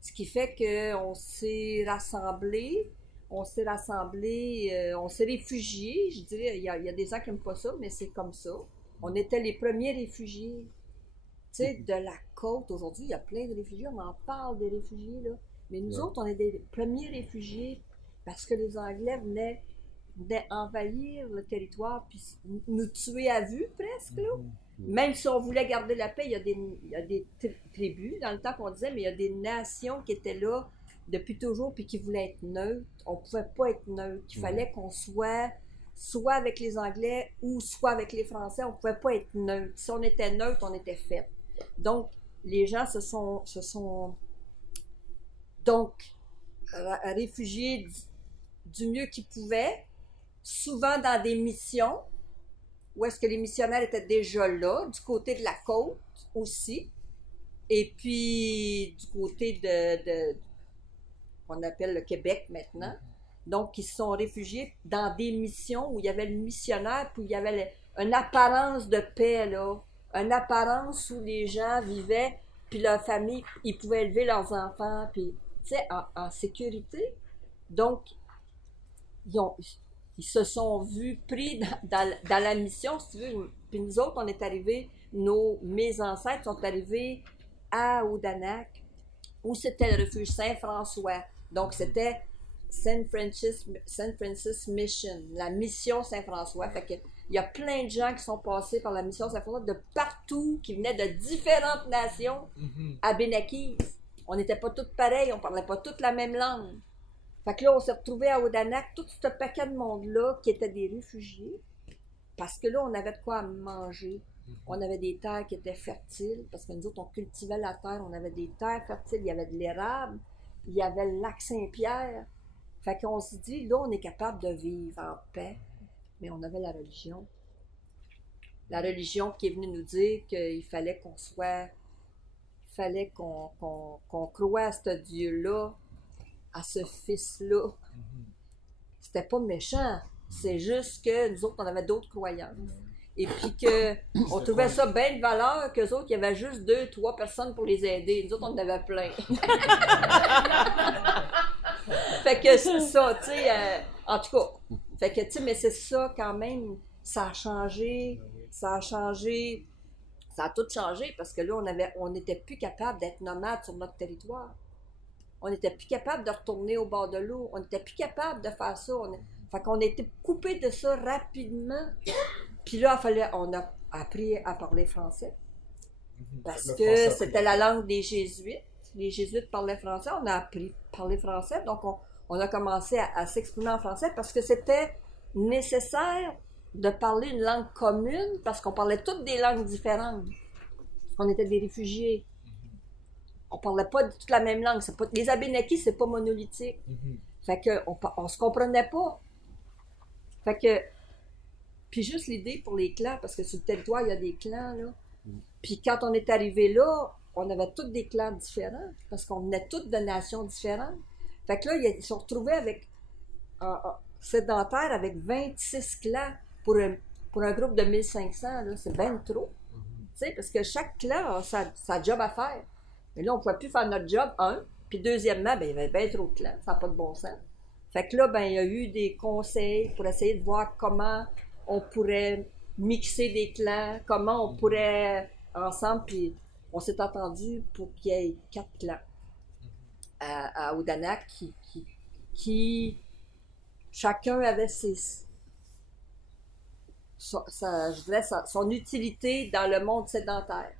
Ce qui fait qu'on s'est rassemblés, on s'est réfugiés. Je dirais, il y a des gens qui n'aiment pas ça, mais c'est comme ça. On était les premiers réfugiés. Tu sais, de la côte, aujourd'hui, il y a plein de réfugiés, on en parle des réfugiés, là. Mais nous autres, on est des premiers réfugiés parce que les Anglais venaient envahir le territoire puis nous tuer à vue, presque, là. Même si on voulait garder la paix, il y a des tribus, dans le temps qu'on disait, mais il y a des nations qui étaient là depuis toujours puis qui voulaient être neutres. On ne pouvait pas être neutre. Il fallait qu'on soit avec les Anglais ou soit avec les Français. On ne pouvait pas être neutre. Si on était neutre, on était fait. Donc, les gens se sont donc réfugiés du mieux qu'ils pouvaient, souvent dans des missions, où est-ce que les missionnaires étaient déjà là, du côté de la côte aussi, et puis du côté de qu'on appelle le Québec maintenant. Donc, ils se sont réfugiés dans des missions où il y avait le missionnaire, puis il y avait une apparence de paix, là. Une apparence où les gens vivaient, puis leur famille, ils pouvaient élever leurs enfants, puis, tu sais, en sécurité. Donc, ils se sont vus pris dans la mission, si tu veux. Puis nous autres, on est arrivés, mes ancêtres sont arrivés à Odanak, où c'était le refuge Saint-François. Donc, c'était Saint Francis Mission, la mission Saint-François. Fait que il y a plein de gens qui sont passés par la mission Saint-François de partout, qui venaient de différentes nations abénakis. On n'était pas toutes pareilles, on parlait pas toutes la même langue. Fait que là, on s'est retrouvés à Odanak, tout ce paquet de monde-là qui étaient des réfugiés, parce que là, on avait de quoi manger. On avait des terres qui étaient fertiles, parce que nous autres, on cultivait la terre, on avait des terres fertiles, il y avait de l'érable, il y avait le lac Saint-Pierre. Fait qu'on s'est dit, là, on est capable de vivre en paix, mais on avait la religion. La religion qui est venue nous dire qu'il fallait qu'on soit, il fallait qu'on croie à ce Dieu-là, à ce Fils-là. C'était pas méchant, c'est juste que nous autres, on avait d'autres croyances. Et puis qu'on trouvait ça bien de valeur qu'eux autres, il y avait juste 2, 3 personnes pour les aider. Nous autres, on en avait plein. Fait que c'est ça, tu sais, en tout cas. Fait que, tu sais, mais c'est ça quand même, ça a changé, ça a tout changé parce que là, on n'était plus capable d'être nomades sur notre territoire. On n'était plus capable de retourner au bord de l'eau. On n'était plus capable de faire ça. Fait qu'on a été coupé de ça rapidement. Puis là, on a appris à parler français. Parce que c'était la langue des Jésuites. les Jésuites parlaient français, on a appris à parler français, donc on a commencé à s'exprimer en français parce que c'était nécessaire de parler une langue commune parce qu'on parlait toutes des langues différentes. On était des réfugiés. On parlait pas toute la même langue. Les Abénakis, c'est pas monolithique. Fait que on se comprenait pas. Fait que, puis juste l'idée pour les clans, parce que sur le territoire, il y a des clans, là. Puis quand on est arrivé là, on avait tous des clans différents, parce qu'on venait tous de nations différentes. Fait que là, ils se sont retrouvés avec sédentaires avec 26 clans pour un groupe de 1500, là, c'est bien trop. Tu sais, parce que chaque clan a sa job à faire. Mais là, on ne pouvait plus faire notre job, puis deuxièmement, ben, il y avait bien trop de clans, ça n'a pas de bon sens. Fait que là, ben, il y a eu des conseils pour essayer de voir comment on pourrait mixer des clans, comment on pourrait ensemble, puis on s'est entendu pour qu'il y ait 4 clans à Odanak qui chacun avait son utilité dans le monde sédentaire.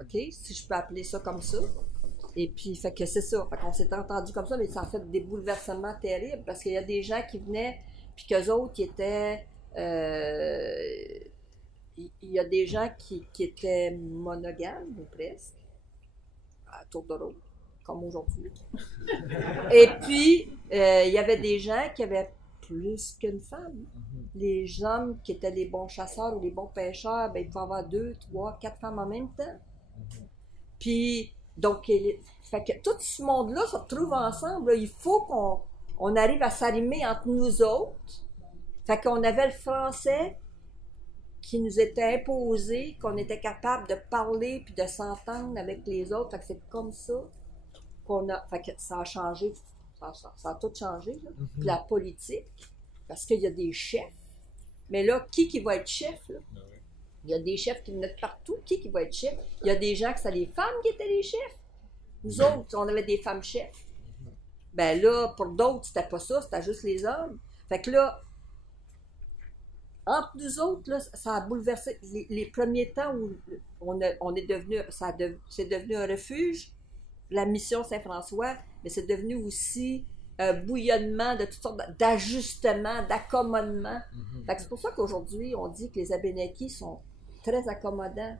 OK? Si je peux appeler ça comme ça. Et puis, fait que c'est ça. Fait qu'on s'est entendu comme ça, mais ça a fait des bouleversements terribles parce qu'il y a des gens qui venaient, puis qu'eux autres qui étaient. Il y a des gens qui étaient monogames, ou presque, à tour de rôle, comme aujourd'hui. Et puis, il y avait des gens qui avaient plus qu'une femme. Les hommes qui étaient des bons chasseurs ou des bons pêcheurs, ben, ils pouvaient avoir 2, 3, 4 femmes en même temps. Puis, donc, fait que tout ce monde-là se retrouve ensemble. Là. Il faut qu'on arrive à s'arrimer entre nous autres. Fait qu'on avait le français qui nous était imposé, qu'on était capable de parler puis de s'entendre avec les autres. Fait que c'est comme ça qu'on a... Fait que ça a changé. Ça a tout changé. Là. Puis la politique, parce qu'il y a des chefs. Mais là, qui va être chef, là? Il y a des chefs qui venaient de partout. Qui va être chef? Il y a des gens que c'était les femmes qui étaient les chefs. Nous autres, on avait des femmes chefs. Ben là, pour d'autres, c'était pas ça, c'était juste les hommes. Fait que là, entre nous autres, là, ça a bouleversé les premiers temps où on est devenu, c'est devenu un refuge, la mission Saint-François, mais c'est devenu aussi un bouillonnement de toutes sortes d'ajustements, d'accommodements. Fait que c'est pour ça qu'aujourd'hui, on dit que les Abénakis sont très accommodants.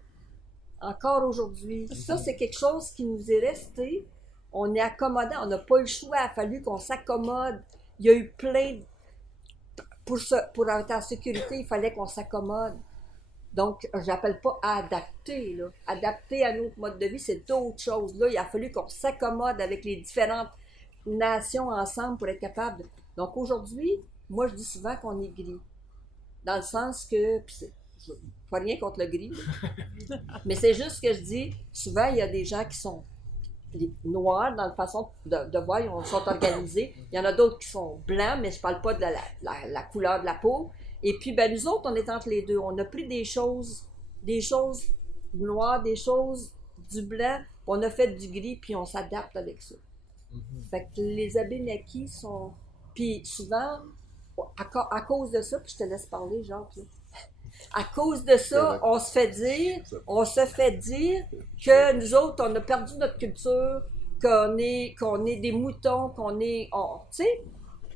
Encore aujourd'hui. Ça, c'est quelque chose qui nous est resté. On est accommodant, on n'a pas eu le choix, il a fallu qu'on s'accommode. Il y a eu plein... Pour être en sécurité, il fallait qu'on s'accommode. Donc, je n'appelle pas adapter. Là. Adapter à notre mode de vie, c'est d'autres choses. Là, il a fallu qu'on s'accommode avec les différentes nations ensemble pour être capable de... Donc, aujourd'hui, moi, je dis souvent qu'on est gris. Dans le sens que... Je ne fais rien contre le gris. Mais c'est juste que je dis, souvent, il y a des gens qui sont noirs dans la façon de voir, ils sont organisés. Il y en a d'autres qui sont blancs, mais je ne parle pas de la couleur de la peau. Et puis, ben, nous autres, on est entre les deux. On a pris des choses noires, des choses du blanc, on a fait du gris, puis on s'adapte avec ça. Fait que les Abénakis sont... Puis souvent, à cause de ça, puis je te laisse parler, Jacques, là. À cause de ça, on se fait dire que nous autres, on a perdu notre culture, qu'on est des moutons, tu sais.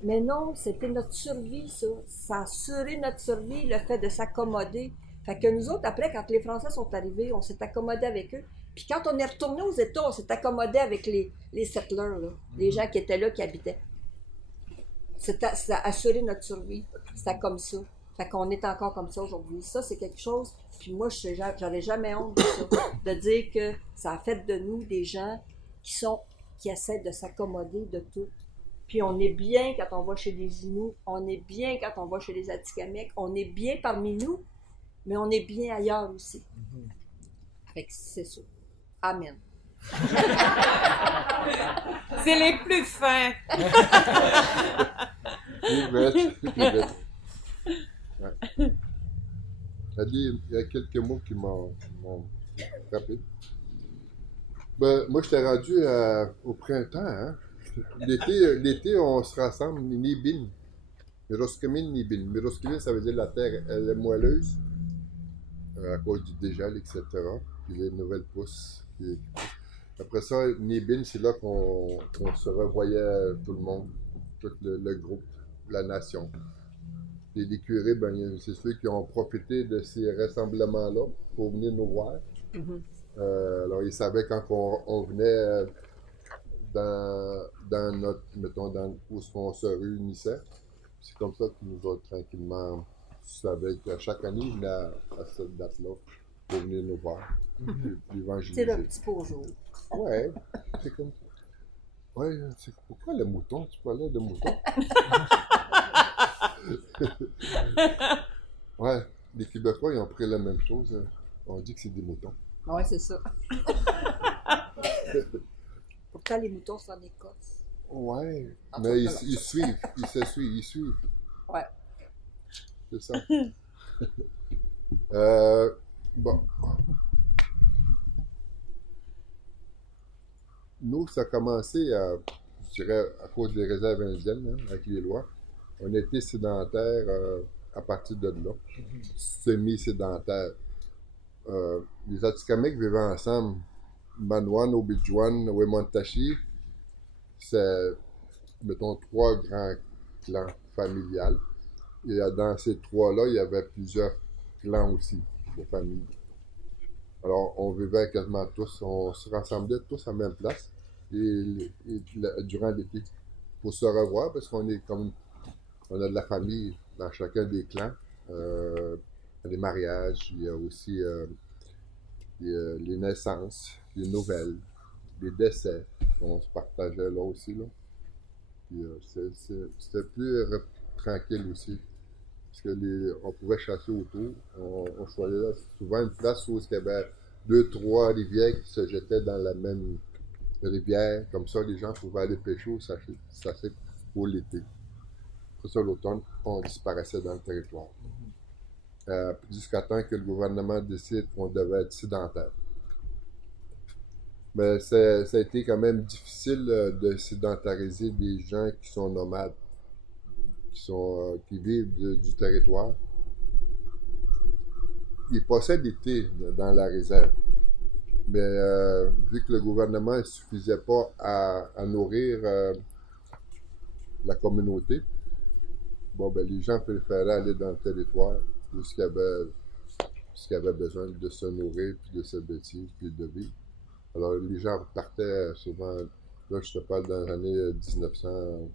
Mais non, c'était notre survie, ça. Ça a assuré notre survie, le fait de s'accommoder. Fait que nous autres, après, quand les Français sont arrivés, on s'est accommodé avec eux. Puis quand on est retourné aux États, on s'est accommodé avec les settlers, là, les gens qui étaient là, qui habitaient. Ça a assuré notre survie. C'était comme ça. Fait qu'on est encore comme ça aujourd'hui. Ça, c'est quelque chose, puis moi, j'avais jamais honte de ça, de dire que ça a fait de nous des gens qui essaient de s'accommoder de tout. Puis on est bien quand on va chez les Inuits, on est bien quand on va chez les Atikamekw, on est bien parmi nous, mais on est bien ailleurs aussi. Fait que c'est ça. Amen. C'est les plus fins. Ouais. Il y a quelques mots qui m'ont frappé. Ben, moi, j'étais rendu au printemps. Hein? L'été, on se rassemble, Nibin. Miroskimin, Nibin. Miroskimin, ça veut dire la terre, elle est moelleuse, à cause du dégel, etc. Puis les nouvelles pousses. Après ça, Nébine, c'est là qu'on se revoyait tout le monde, tout le groupe, la nation. Et les curés, ben, c'est ceux qui ont profité de ces rassemblements-là pour venir nous voir. Mhm. Alors, ils savaient quand on venait dans notre, mettons, où on se réunissait. C'est comme ça que nous autres, tranquillement, savaient qu'à chaque année, ils venaient à cette date-là pour venir nous voir, puis C'est évangéliser. le petit beau jour. Ouais, c'est comme ça. Ouais, c'est pourquoi le mouton? Tu parlais de mouton? Ouais, les Québécois, ils ont pris la même chose. On dit que c'est des moutons. Oui, c'est ça. Pourtant, les moutons sont en Écosse. Ouais, En mais tout cas, ils suivent, ils se suivent, ils suivent. Ouais. C'est ça. Bon. Nous, ça a commencé, je dirais, à cause des réserves indiennes, hein, avec les lois. On était sédentaires à partir de là, semi-sédentaires. Les Atikamekw vivaient ensemble. Manoan, Obidjuan, Wemontashi, c'est, mettons, trois grands clans familiales. Et dans ces trois-là, il y avait plusieurs clans aussi, de famille. Alors, on vivait quasiment tous, on se rassemblait tous à la même place durant l'été pour se revoir parce qu'on est comme, on a de la famille dans chacun des clans. Les mariages, il y a aussi les naissances, les nouvelles, les décès. On se partageait là aussi. Là. Puis, c'était plus tranquille aussi. Parce que on pouvait chasser autour. On choisissait souvent une place où il y avait 2, 3 rivières qui se jetaient dans la même rivière. Comme ça, les gens pouvaient aller pêcher ou chasser pour l'été. Après ça, l'automne, on disparaissait dans le territoire. Jusqu'à temps que le gouvernement décide qu'on devait être sédentaire. Mais ça a été quand même difficile de sédentariser des gens qui sont nomades, qui vivent du territoire. Ils passaient l'été dans la réserve. Mais vu que le gouvernement ne suffisait pas à nourrir la communauté, bon, ben, les gens préféraient aller dans le territoire où il y avait besoin de se nourrir, puis de se bâtir, puis de vivre. Alors, les gens repartaient souvent, là, je te parle dans les années 1900,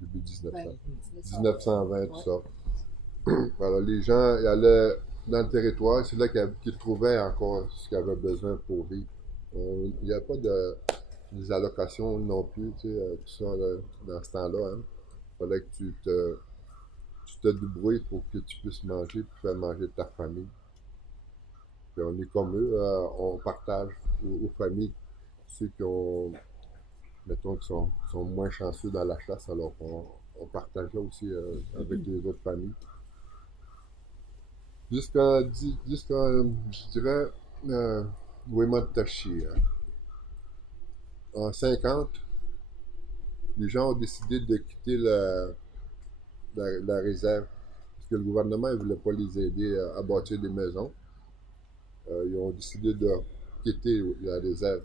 début 1900, Ouais, 1920, tout ça. Alors, les gens allaient dans le territoire, c'est là qu'ils trouvaient encore ce qu'ils avaient besoin pour vivre. Il n'y a pas des allocations non plus, tu sais, tout ça, là, dans ce temps-là. Hein. Il fallait que tu te débrouilles pour que tu puisses manger, puis faire manger ta famille. Puis on est comme eux, on partage aux familles, ceux qui ont, mettons, qui sont moins chanceux dans la chasse, alors on partageait aussi avec les autres familles. Jusqu'à je dirais, Wemontashi. En 50, les gens ont décidé de quitter la réserve parce que le gouvernement ne voulait pas les aider à bâtir des maisons. Ils ont décidé de quitter la réserve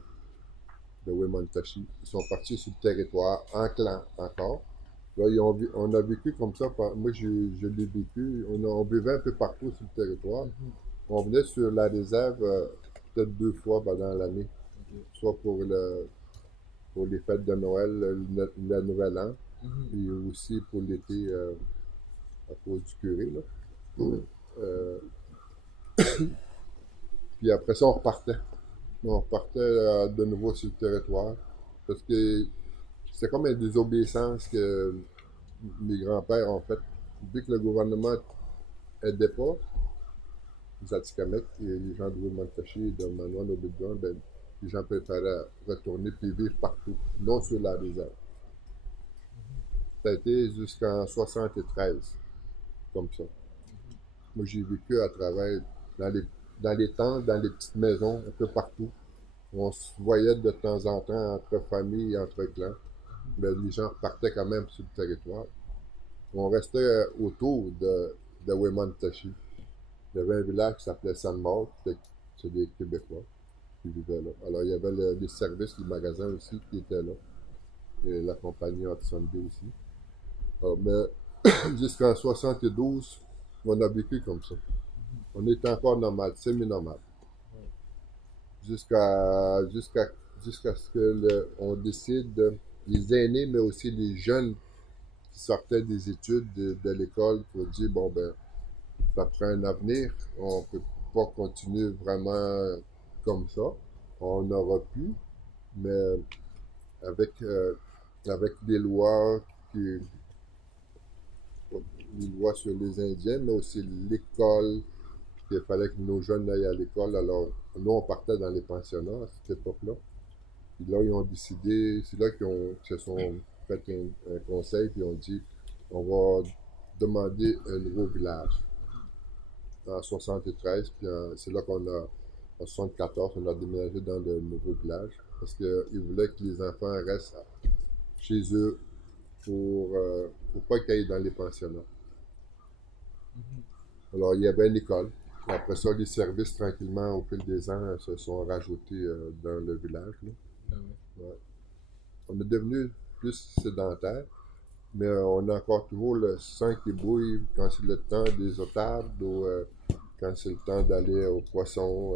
de Wemontashi. Ils sont partis sur le territoire, en clan encore. Là, on a vécu comme ça. Moi, je l'ai vécu. On vivait un peu partout sur le territoire. On venait sur la réserve peut-être 2 fois pendant l'année. Soit pour les fêtes de Noël, le Nouvel An, et aussi pour l'été à cause du curé. Là. Puis après ça, on repartait. On repartait de nouveau sur le territoire. Parce que c'est comme une désobéissance que mes grands-pères ont fait. Vu que le gouvernement n'aidait pas les Atikamekw et les gens de Wemontashi et de Manoan Obidjuan, ben, les gens préféraient retourner et vivre partout, non sur la réserve. Ça a été jusqu'en 73, comme ça. Moi, j'ai vécu à travers, dans les tentes, dans les petites maisons, un peu partout. On se voyait de temps en temps entre familles et entre clans. Mais les gens repartaient quand même sur le territoire. On restait autour de Wemontashi. Il y avait un village qui s'appelait San-Maur, c'est des Québécois. qui vivaient là. Alors, il y avait les services du magasin aussi qui étaient là. Et la compagnie Hudson Bay aussi. Alors, mais jusqu'en 72, on a vécu comme ça. On était encore normal, semi-normal. Jusqu'à ce que on décide, les aînés, mais aussi les jeunes qui sortaient des études de l'école pour dire, bon, ben, ça prend un avenir. On ne peut pas continuer vraiment comme ça. On aura pu, mais avec des lois les lois sur les Indiens, mais aussi l'école, qu'il fallait que nos jeunes aillent à l'école. Alors, nous, on partait dans les pensionnats à cette époque-là. Puis là, ils ont décidé, c'est là qu'ils se sont fait un conseil, puis ont dit, on va demander un nouveau village. En 73, puis c'est là en 74, on a déménagé dans le nouveau village, parce qu'ils voulaient que les enfants restent chez eux pour pas qu'ils aillent dans les pensionnats. Alors, il y avait une école. Après ça, les services, tranquillement, au fil des ans, se sont rajoutés dans le village. Là. Ouais. On est devenu plus sédentaire, mais on a encore toujours le sang qui bouille quand c'est le temps des otables ou quand c'est le temps d'aller au poisson.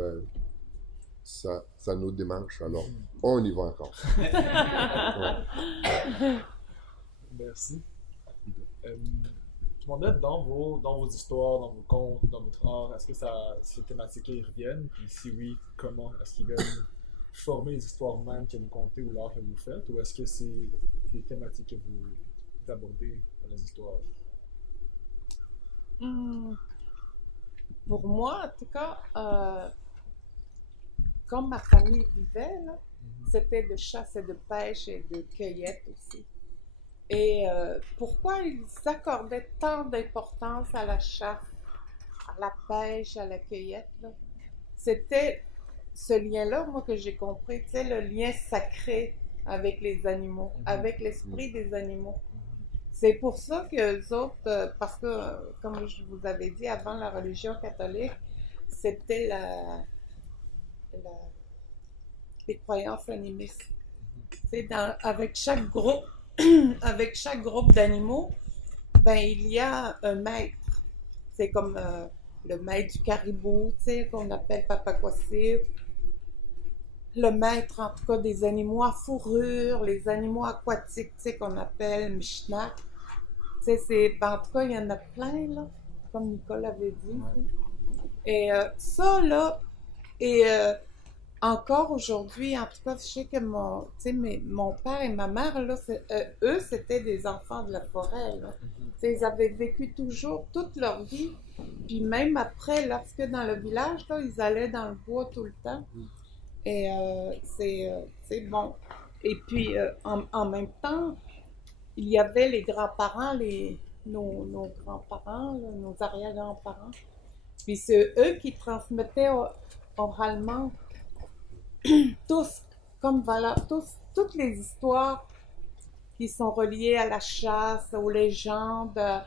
Ça nous démange, alors on y va encore. Ouais. Merci. Je me demandais dans vos histoires, dans vos contes, dans votre art, est-ce que ces thématiques-là y reviennent? Puis si oui, comment? Est-ce qu'ils viennent former les histoires même que vous contez ou l'art que vous faites? Ou est-ce que c'est des thématiques que vous abordez dans les histoires? Pour moi, en tout cas, comme ma famille vivait, là, c'était de chasse et de pêche et de cueillette aussi. Et pourquoi ils accordaient tant d'importance à la chasse, à la pêche, à la cueillette, là? C'était ce lien-là, moi, que j'ai compris, tu sais, le lien sacré avec les animaux, avec l'esprit des animaux. C'est pour ça que eux autres, parce que, comme je vous avais dit avant, la religion catholique, c'était les croyances animistes. C'est avec chaque groupe, avec chaque groupe d'animaux, ben il y a un maître. C'est comme le maître du caribou, tu sais, qu'on appelle Papakwasir. Le maître, en tout cas, des animaux à fourrure, les animaux aquatiques, tu sais, qu'on appelle Mishnak. Tu sais, en tout cas, il y en a plein, là, comme Nicole avait dit. Et ça, là, et encore aujourd'hui, en tout cas, je sais que mon père et ma mère, là, eux, c'était des enfants de la forêt, là. Ils avaient vécu toujours toute leur vie, puis même après, lorsque dans le village, là, ils allaient dans le bois tout le temps. Et c'est bon. Et puis, en même temps, il y avait les grands-parents, nos grands-parents, là, nos arrière-grands-parents. Puis c'est eux qui transmettaient oralement tous, comme valeur, toutes les histoires qui sont reliées à la chasse, aux légendes, à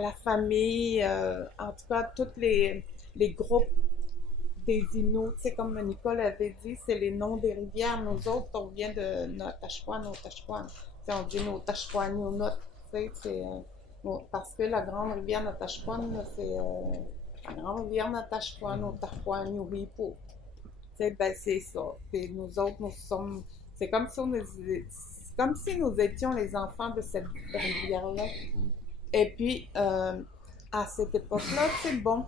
la famille, en tout cas, tous les groupes des Inuits, tu sais, comme Nicole avait dit, c'est les noms des rivières. Nous autres, on vient de Notashquan. On dit Notashquan, parce que la grande rivière Notashquan, c'est la grande rivière Notashquan, Notashquan, Yuripo. Ben, c'est ça. Puis nous autres, c'est comme si nous étions les enfants de cette rivière-là. Et puis, à cette époque-là, c'est bon.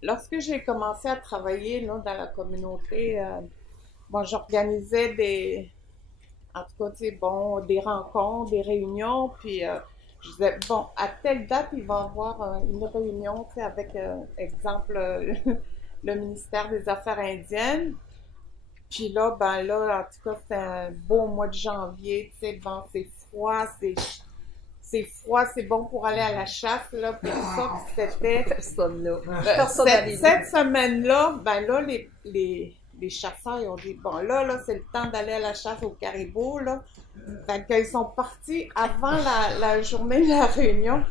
Lorsque j'ai commencé à travailler là, dans la communauté, j'organisais en tout cas, des rencontres, des réunions, puis je disais, bon, à telle date, il va y avoir une réunion, avec, exemple, le ministère des Affaires indiennes. Puis là, en tout cas, c'était un beau mois de janvier, c'est froid, c'est bon pour aller à la chasse, là, puis ça, c'était... Personne là. Cette semaine-là, les chasseurs, ils ont dit, bon, là, c'est le temps d'aller à la chasse au caribou, là. Fait qu'ils sont partis avant la journée de la réunion.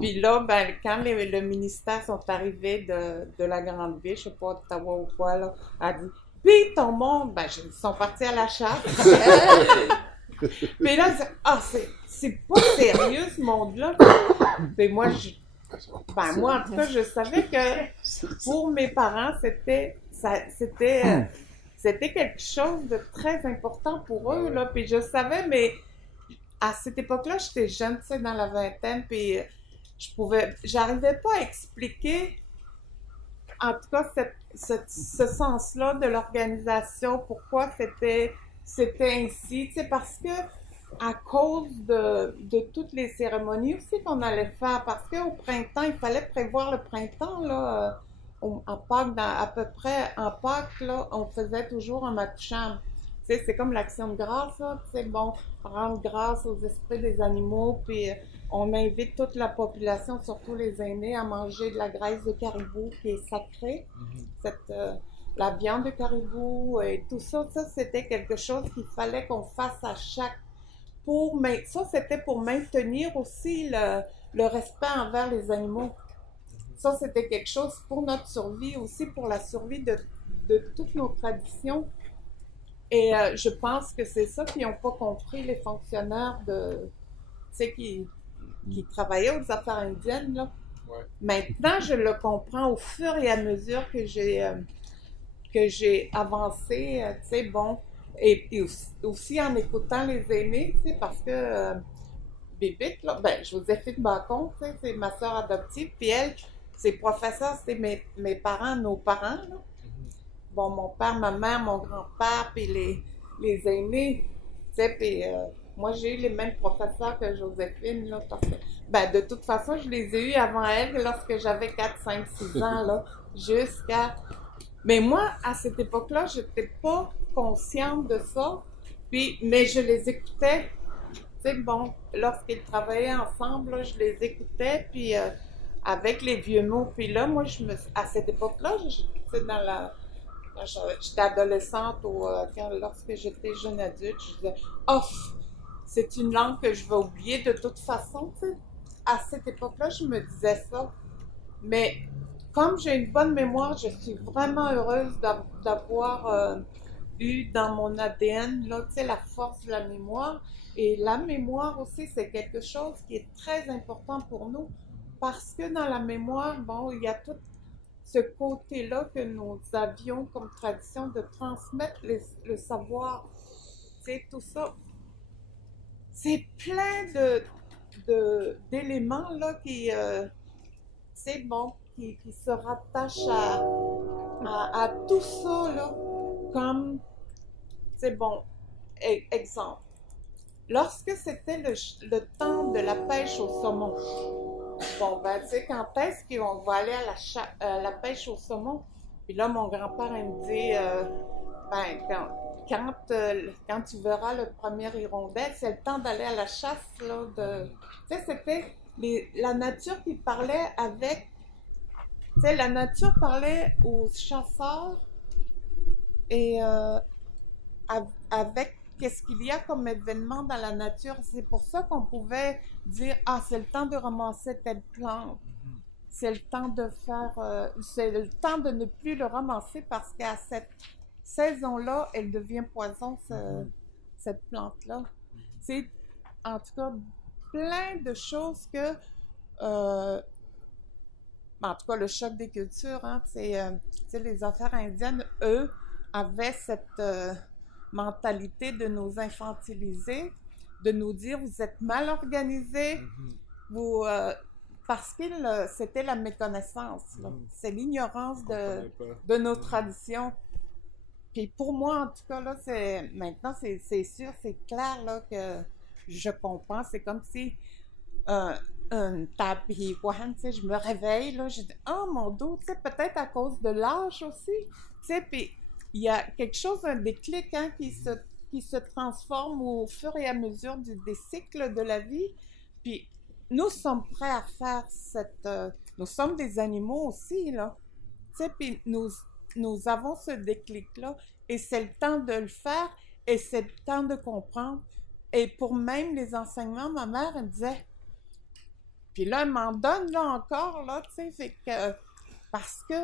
Puis là, ben, quand le ministère sont arrivés de la grande ville, je sais pas, Ottawa ou quoi, là, a dit, puis ton monde, ben, ils sont partis à la chasse. Mais là, c'est pas sérieux, ce monde-là. Mais moi, moi, en tout cas, je savais que pour mes parents, c'était quelque chose de très important pour eux, là. Puis je savais, mais à cette époque-là, j'étais jeune, tu sais, dans la vingtaine, puis j'arrivais pas à expliquer, en tout cas, ce sens-là de l'organisation, pourquoi c'était ainsi, tu sais, parce que à cause de toutes les cérémonies aussi qu'on allait faire, parce qu'au printemps, il fallait prévoir le printemps, là, en Pâques, à peu près, en Pâques, là, on faisait toujours un matoucham. Tu sais, c'est comme l'action de grâce, là, tu sais, bon, rendre grâce aux esprits des animaux, puis on invite toute la population, surtout les aînés, à manger de la graisse de caribou qui est sacrée. La viande de caribou et tout ça, c'était quelque chose qu'il fallait qu'on fasse à chaque... Ça, c'était pour maintenir aussi le respect envers les animaux. Ça, c'était quelque chose pour notre survie, aussi pour la survie de toutes nos traditions. Et je pense que c'est ça qu'ils n'ont pas compris, les fonctionnaires qui travaillaient aux affaires indiennes, là. Ouais. Maintenant, je le comprends au fur et à mesure que j'ai avancé, tu sais, bon, et aussi en écoutant les aînés, tu sais, parce que Bébite, là, ben, Joséphine Bacon, tu sais, c'est ma soeur adoptive, puis elle, ses professeurs, c'était mes parents, nos parents, là. Bon, mon père, ma mère, mon grand-père, puis les aînés, tu sais, puis moi, j'ai eu les mêmes professeurs que Joséphine, là, parce que, ben, de toute façon, je les ai eus avant elle, lorsque j'avais 4, 5, 6 ans, là, jusqu'à... Mais moi, à cette époque-là, j'étais pas consciente de ça, mais je les écoutais, tu sais, bon, lorsqu'ils travaillaient ensemble, là, je les écoutais, puis avec les vieux mots, puis là, moi, à cette époque-là, j'étais j'étais adolescente lorsque j'étais jeune adulte, je disais, oh, c'est une langue que je vais oublier de toute façon, tu sais. À cette époque-là, je me disais ça. Mais comme j'ai une bonne mémoire, je suis vraiment heureuse d'avoir eu dans mon ADN, là, tu sais, la force de la mémoire. Et la mémoire aussi, c'est quelque chose qui est très important pour nous. Parce que dans la mémoire, bon, il y a tout ce côté-là que nous avions comme tradition de transmettre le savoir. Tu sais, tout ça. C'est plein d'éléments là qui, c'est bon, qui se rattachent à tout ça là, comme, c'est bon, exemple. Lorsque c'était le temps de la pêche au saumon, bon, ben, tu sais, quand est-ce qu'on va aller à la pêche au saumon? Puis là, mon grand-père, il me dit, ben, quand tu verras le premier hirondelle, c'est le temps d'aller à la chasse, là, tu sais, c'était la nature qui parlait avec, tu sais, la nature parlait aux chasseurs et avec qu'est-ce qu'il y a comme événement dans la nature. C'est pour ça qu'on pouvait dire, ah, c'est le temps de ramasser telle plante. C'est le temps de c'est le temps de ne plus le ramasser parce qu'à cette saison-là, elle devient poison, cette plante-là. C'est, en tout cas, plein de choses que, en tout cas, le choc des cultures, hein, les affaires indiennes, eux, avaient cette mentalité de nous infantiliser, de nous dire, vous êtes mal organisés, parce que c'était la méconnaissance, là. C'est l'ignorance de nos traditions. Puis pour moi, en tout cas, là, maintenant, c'est sûr, c'est clair, là, que je comprends. C'est comme si un tapis, tu sais, je me réveille, là, je dis, oh mon dos, tu sais, peut-être à cause de l'âge aussi, tu sais, puis il y a quelque chose, un déclic, hein, qui se transforme au fur et à mesure des cycles de la vie. Puis nous sommes prêts à faire nous sommes des animaux aussi, là. Tu sais, puis nous avons ce déclic-là et c'est le temps de le faire et c'est le temps de comprendre. Et pour même les enseignements, ma mère, elle me disait, puis là, elle m'en donne là encore, là, tu sais, fait que, parce que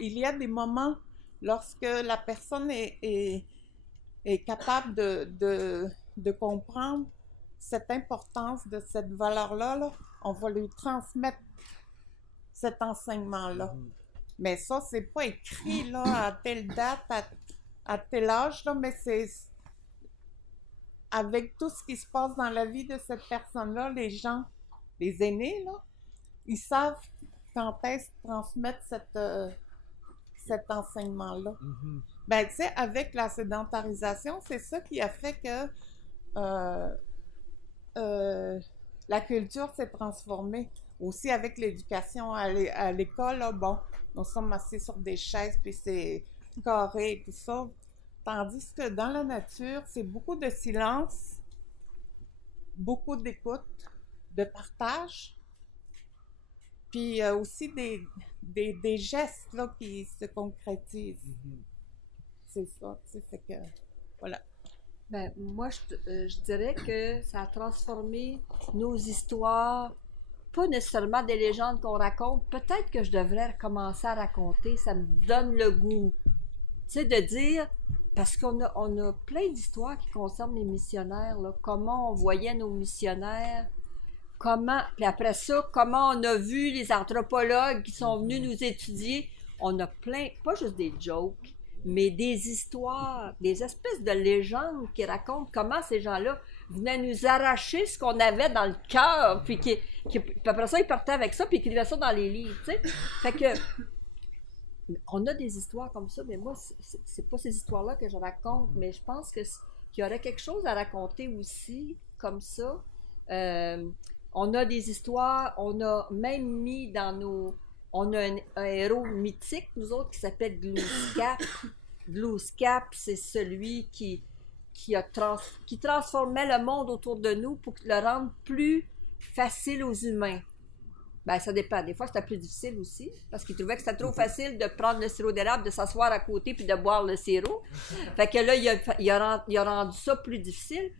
il y a des moments lorsque la personne est capable de comprendre cette importance de cette valeur-là, là, on va lui transmettre cet enseignement-là. Mais ça, c'est pas écrit là, à telle date, à tel âge, là, mais c'est avec tout ce qui se passe dans la vie de cette personne-là, les gens, les aînés, là, ils savent quand est-ce transmettre cet enseignement-là. Ben, tu sais, avec la sédentarisation, c'est ça qui a fait que la culture s'est transformée. Aussi avec l'éducation à l'école, là, bon, nous sommes assis sur des chaises, puis c'est carré et tout ça. Tandis que dans la nature, c'est beaucoup de silence, beaucoup d'écoute, de partage, puis aussi des gestes là, qui se concrétisent. C'est ça, tu sais, fait que, voilà. Ben, moi, je dirais que ça a transformé nos histoires, pas nécessairement des légendes qu'on raconte. Peut-être que je devrais recommencer à raconter, ça me donne le goût. Tu sais, de dire, parce qu'on a plein d'histoires qui concernent les missionnaires, là, comment on voyait nos missionnaires, puis après ça, comment on a vu les anthropologues qui sont venus nous étudier. On a plein, pas juste des jokes, mais des histoires, des espèces de légendes qui racontent comment ces gens-là venaient nous arracher ce qu'on avait dans le cœur, puis après ça, ils partaient avec ça, puis ils écrivaient ça dans les livres, tu sais. Fait que, on a des histoires comme ça, mais moi, c'est pas ces histoires-là que je raconte, mais je pense qu'il y aurait quelque chose à raconter aussi, comme ça. On a des histoires, on a même mis dans nos... On a un héros mythique, nous autres, qui s'appelle Glooskap. Glooskap, c'est celui qui transformait le monde autour de nous pour le rendre plus facile aux humains. Ben, ça dépend. Des fois, c'était plus difficile aussi, parce qu'il trouvait que c'était trop facile de prendre le sirop d'érable, de s'asseoir à côté puis de boire le sirop. Fait que là, il a rendu ça plus difficile,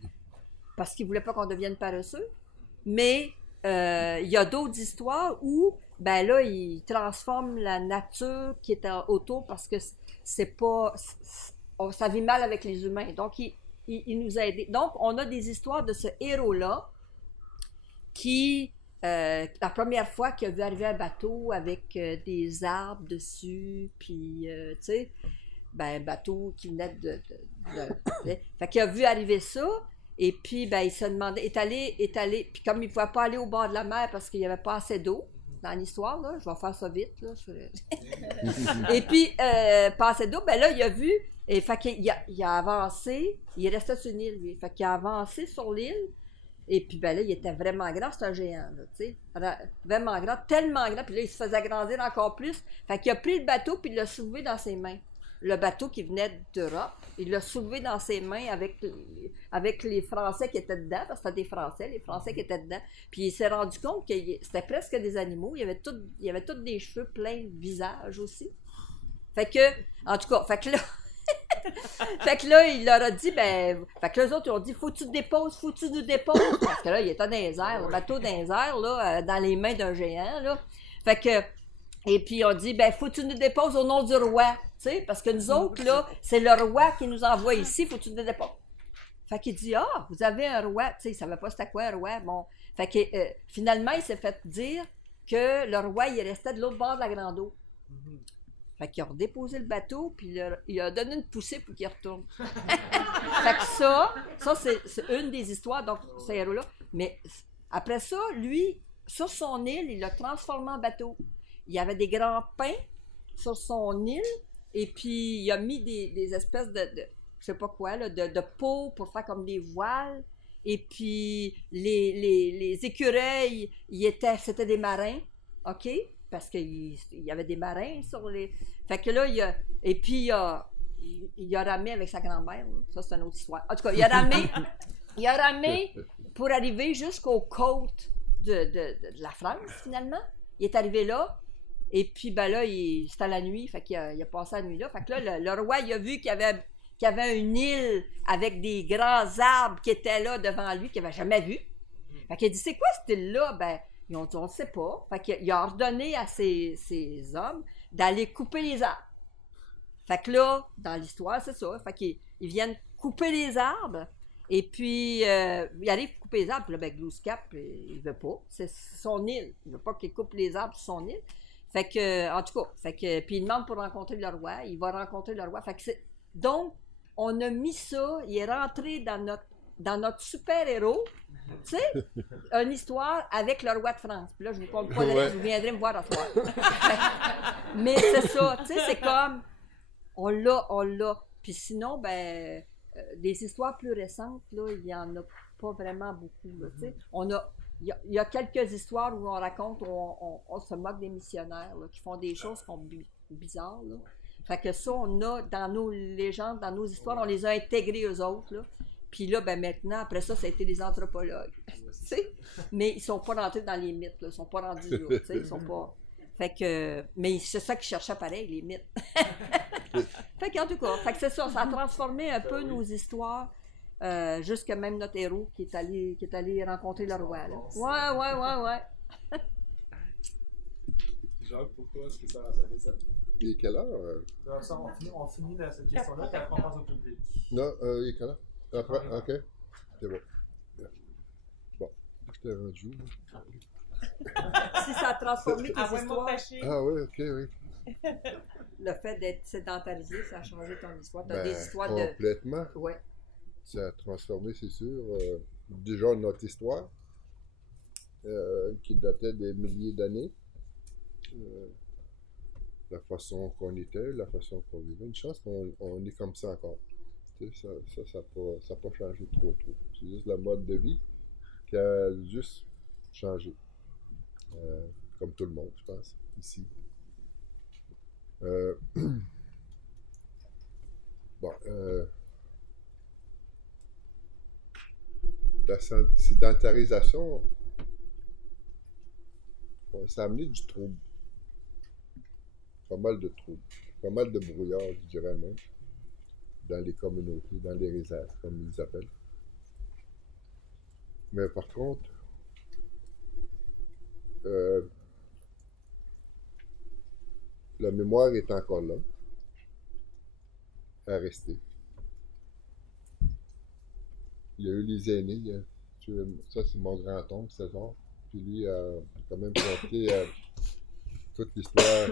parce qu'il voulait pas qu'on devienne paresseux. Mais il y a d'autres histoires où, ben là, il transforme la nature qui est autour, parce que c'est pas... ça vit mal avec les humains. Donc, il nous a aidés. Donc, on a des histoires de ce héros-là qui... la première fois qu'il a vu arriver un bateau avec des arbres dessus, puis, tu sais, ben, un bateau qui venait fait qu'il a vu arriver ça, et puis, ben, il se demandait, est allé, puis comme il ne pouvait pas aller au bord de la mer parce qu'il n'y avait pas assez d'eau, dans l'histoire, là, je vais faire ça vite, là. Et puis, pas assez d'eau, ben là, il a vu, et fait qu'il a avancé, il restait sur une île, lui, fait qu'il a avancé sur l'île. Et puis, ben là, il était vraiment grand, c'est un géant, là, tu sais. Vraiment grand, tellement grand, puis là, il se faisait agrandir encore plus. Fait qu'il a pris le bateau, puis il l'a soulevé dans ses mains. Le bateau qui venait d'Europe, il l'a soulevé dans ses mains avec les Français qui étaient dedans, parce que c'était des Français, les Français qui étaient dedans. Puis il s'est rendu compte que c'était presque des animaux. Il y avait tous des cheveux pleins de visage aussi. Fait que, en tout cas, fait que là, il leur a dit, ben, fait que les autres, ils ont dit, faut que tu nous déposes, parce que là, il était dans les airs, le bateau dans les airs, là, dans les mains d'un géant, là. Fait que, et puis, on dit, ben, faut que tu nous déposes au nom du roi, tu sais, parce que nous autres, là, c'est le roi qui nous envoie ici, faut que tu nous déposes. Fait qu'il dit, ah, vous avez un roi, tu sais, il savait pas c'était quoi un roi, bon. Fait que, finalement, il s'est fait dire que le roi, il restait de l'autre bord de la grande eau. Fait qu'il a redéposé le bateau, puis il a donné une poussée pour qu'il retourne. Fait que ça c'est une des histoires, donc, ce héros-là. Mais après ça, lui, sur son île, il l'a transformé en bateau. Il y avait des grands pins sur son île, et puis il a mis des espèces de je sais pas quoi, là, de peau pour faire comme des voiles. Et puis les écureuils, c'était des marins, OK? Parce qu'il y avait des marins sur les... Fait que là, il a ramé avec sa grand-mère. Ça, c'est une autre histoire. En tout cas, il a ramé pour arriver jusqu'aux côtes de la France, finalement. Il est arrivé là, Et puis, ben là, c'était la nuit, fait qu'il il a passé la nuit là. Fait que là, le roi, il a vu qu'il y avait une île avec des grands arbres qui étaient là devant lui, qu'il n'avait jamais vu. Fait qu'il a dit, c'est quoi cette île-là? Ben, ils ont dit, on ne sait pas. Fait qu'il a ordonné à ses hommes d'aller couper les arbres. Fait que là, dans l'histoire, c'est ça. Fait qu'ils viennent couper les arbres. Et puis, il arrive pour couper les arbres. Puis là, ben, Glooskap, il veut pas. C'est son île. Il veut pas qu'il coupe les arbres sur son île. Fait que, en tout cas, puis il demande pour rencontrer le roi. Il va rencontrer le roi. Fait que donc, on a mis ça. Il est rentré dans notre super-héros. Tu sais, une histoire avec le roi de France. Puis là, je vous compte pas le reste, vous viendrez me voir à soir. Mais c'est ça. Tu sais, c'est comme, on l'a. Puis sinon, ben, des histoires plus récentes, là, il y en a pas vraiment beaucoup. Là, tu sais. Il y a quelques histoires où on raconte, où on se moque des missionnaires là, qui font des choses qui sont bizarres. Là. Fait que ça, on a dans nos légendes, dans nos histoires, on les a intégrés eux autres. Là. Puis là, ben maintenant, après ça a été des anthropologues. Mais ils sont pas rentrés dans les mythes. Là. Ils sont pas rendus là. Ils sont pas... Fait que... Mais c'est ça qu'ils cherchaient pareil, les mythes. Fait qu'en tout cas, fait que c'est ça. Ça a transformé un peu nos histoires. Jusqu'à même notre héros qui est allé rencontrer le roi. Là. Ouais. Jacques, pour toi, est-ce que ça descend? Il est quelle heure? Ça, on finit cette question-là, puis après on passe au public. Non, il est quelle heure? Après, ok. C'est bon. Bon, je t'ai rendu. Si ça a transformé tes histoires, Ah oui, ok, oui. le fait d'être sédentarisé, ça a changé ton histoire. T'as des histoires complètement. Ouais. Ça a transformé, c'est sûr, déjà notre histoire, qui datait des milliers d'années. La façon qu'on était, la façon qu'on vivait. Une chance qu'on est comme ça encore. Ça n'a pas changé trop. C'est juste la mode de vie qui a juste changé. Comme tout le monde, je pense, ici. Bon, la sédentarisation, ça a amené du trouble. Pas mal de troubles. Pas mal de brouillard, je dirais même, dans les communautés, dans les réserves, comme ils appellent. Mais par contre, la mémoire est encore là, à rester. Il y a eu les aînés, ça c'est mon grand-oncle, César, puis lui a quand même compté toute l'histoire,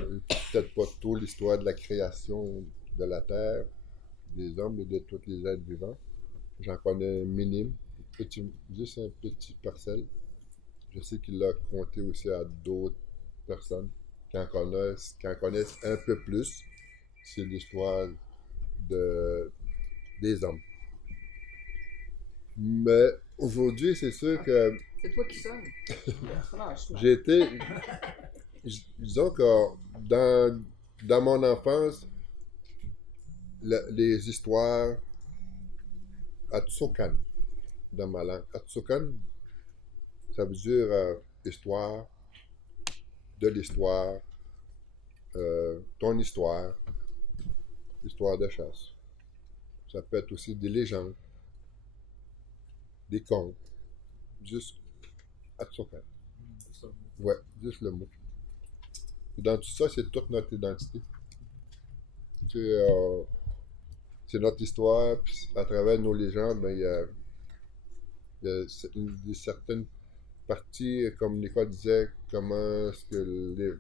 peut-être pas toute l'histoire de la création de la Terre, des hommes et de tous les êtres vivants. J'en connais un minime, juste un petit parcelle. Je sais qu'il l'a compté aussi à d'autres personnes qui en connaissent un peu plus. C'est l'histoire des hommes. Mais aujourd'hui, c'est sûr que c'est toi qui sonnes. j'ai été... Disons que dans mon enfance, les histoires Atsukan, dans ma langue. Atsukan, ça veut dire histoire, de l'histoire, ton histoire, histoire de chasse. Ça peut être aussi des légendes, des contes, juste Atsukan. Ouais, juste le mot. Et dans tout ça, c'est toute notre identité. C'est notre histoire, puis à travers nos légendes, ben, il y a certaines parties, comme Nicole disait, comment est-ce que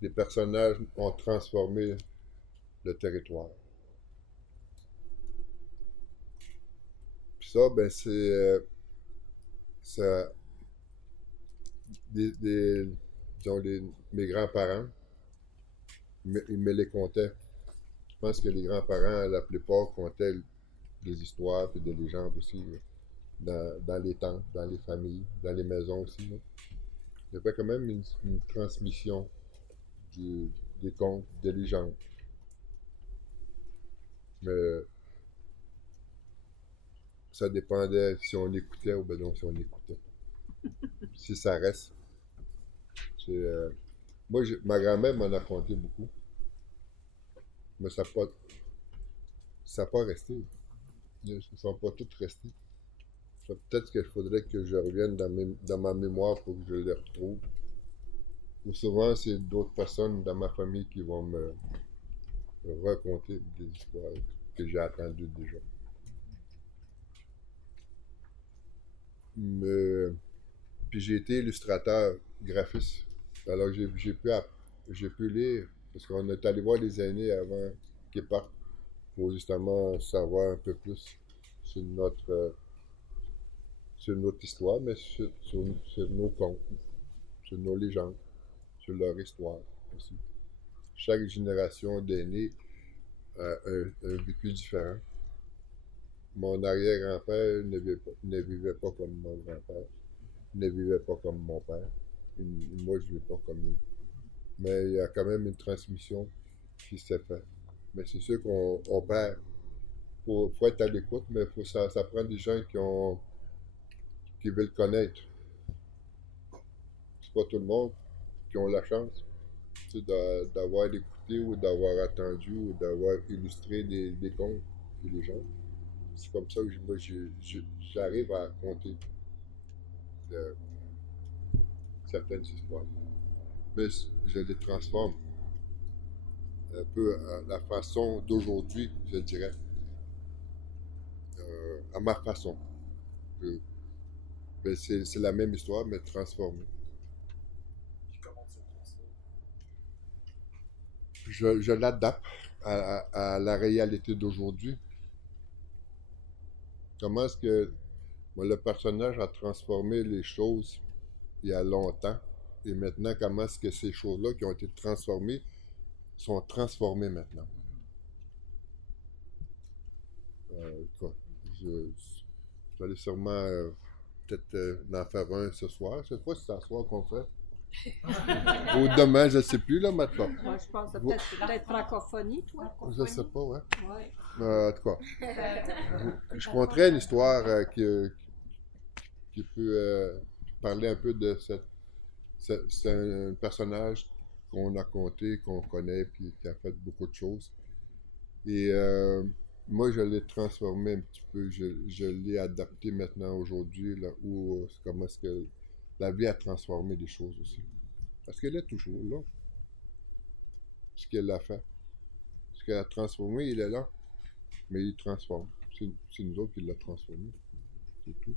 les personnages ont transformé le territoire. Puis ça, ben, c'est disons, mes grands-parents, ils me les contaient. Je pense que les grands-parents, la plupart, comptaient des histoires et des légendes aussi, dans les tentes, dans les familles, dans les maisons aussi. Là. Il y avait quand même une transmission des contes, des légendes. Mais ça dépendait si on écoutait ou ben non si on écoutait. Si ça reste. Moi, ma grand-mère m'en a conté beaucoup, mais ça n'a pas resté. Ils ne sont pas tous restés. Peut-être qu'il faudrait que je revienne dans ma mémoire pour que je les retrouve. Ou souvent, c'est d'autres personnes dans ma famille qui vont me raconter des histoires que j'ai entendues déjà. Puis j'ai été illustrateur, graphiste. Alors j'ai pu lire, parce qu'on est allé voir les aînés avant qu'ils partent, pour justement savoir un peu plus sur sur notre histoire, mais sur nos contes, sur nos légendes, sur leur histoire aussi. Chaque génération d'aînés a un vécu différent. Mon arrière-grand-père ne vivait pas comme mon grand-père, ne vivait pas comme mon père. Moi, je ne vis pas comme lui. Mais il y a quand même une transmission qui s'est faite. Mais c'est sûr qu'on perd. Faut être à l'écoute, mais ça prend des gens qui veulent connaître. C'est pas tout le monde qui ont la chance d'avoir écouté ou d'avoir attendu ou d'avoir illustré des contes pour les gens. C'est comme ça que moi, j'arrive à raconter certaines histoires. Mais je les transforme un peu à la façon d'aujourd'hui, je dirais. À ma façon. C'est la même histoire, mais transformée. Puis comment tu fais ça? Je l'adapte à la réalité d'aujourd'hui. Comment est-ce que le personnage a transformé les choses il y a longtemps, et maintenant, comment est-ce que ces choses-là qui ont été transformées sont transformées maintenant? Quoi, je vais aller sûrement peut-être en faire un ce soir. Je ne sais pas si c'est ce soir qu'on fait. Ou demain, je ne sais plus, là, maintenant. Moi, je pense que peut-être francophonie, toi. Je ne sais pas, ouais. Ouais. En tout cas, je compterai une histoire qui peut parler un peu de c'est un personnage qu'on a compté, qu'on connaît, puis qui a fait beaucoup de choses. Et moi, je l'ai transformé un petit peu, je l'ai adapté maintenant aujourd'hui, là où comment est-ce que la vie a transformé des choses aussi. Parce qu'elle est toujours là. Ce qu'elle a fait. Ce qu'elle a transformé, il est là. Mais il transforme. C'est nous autres qui l'a transformé. C'est tout.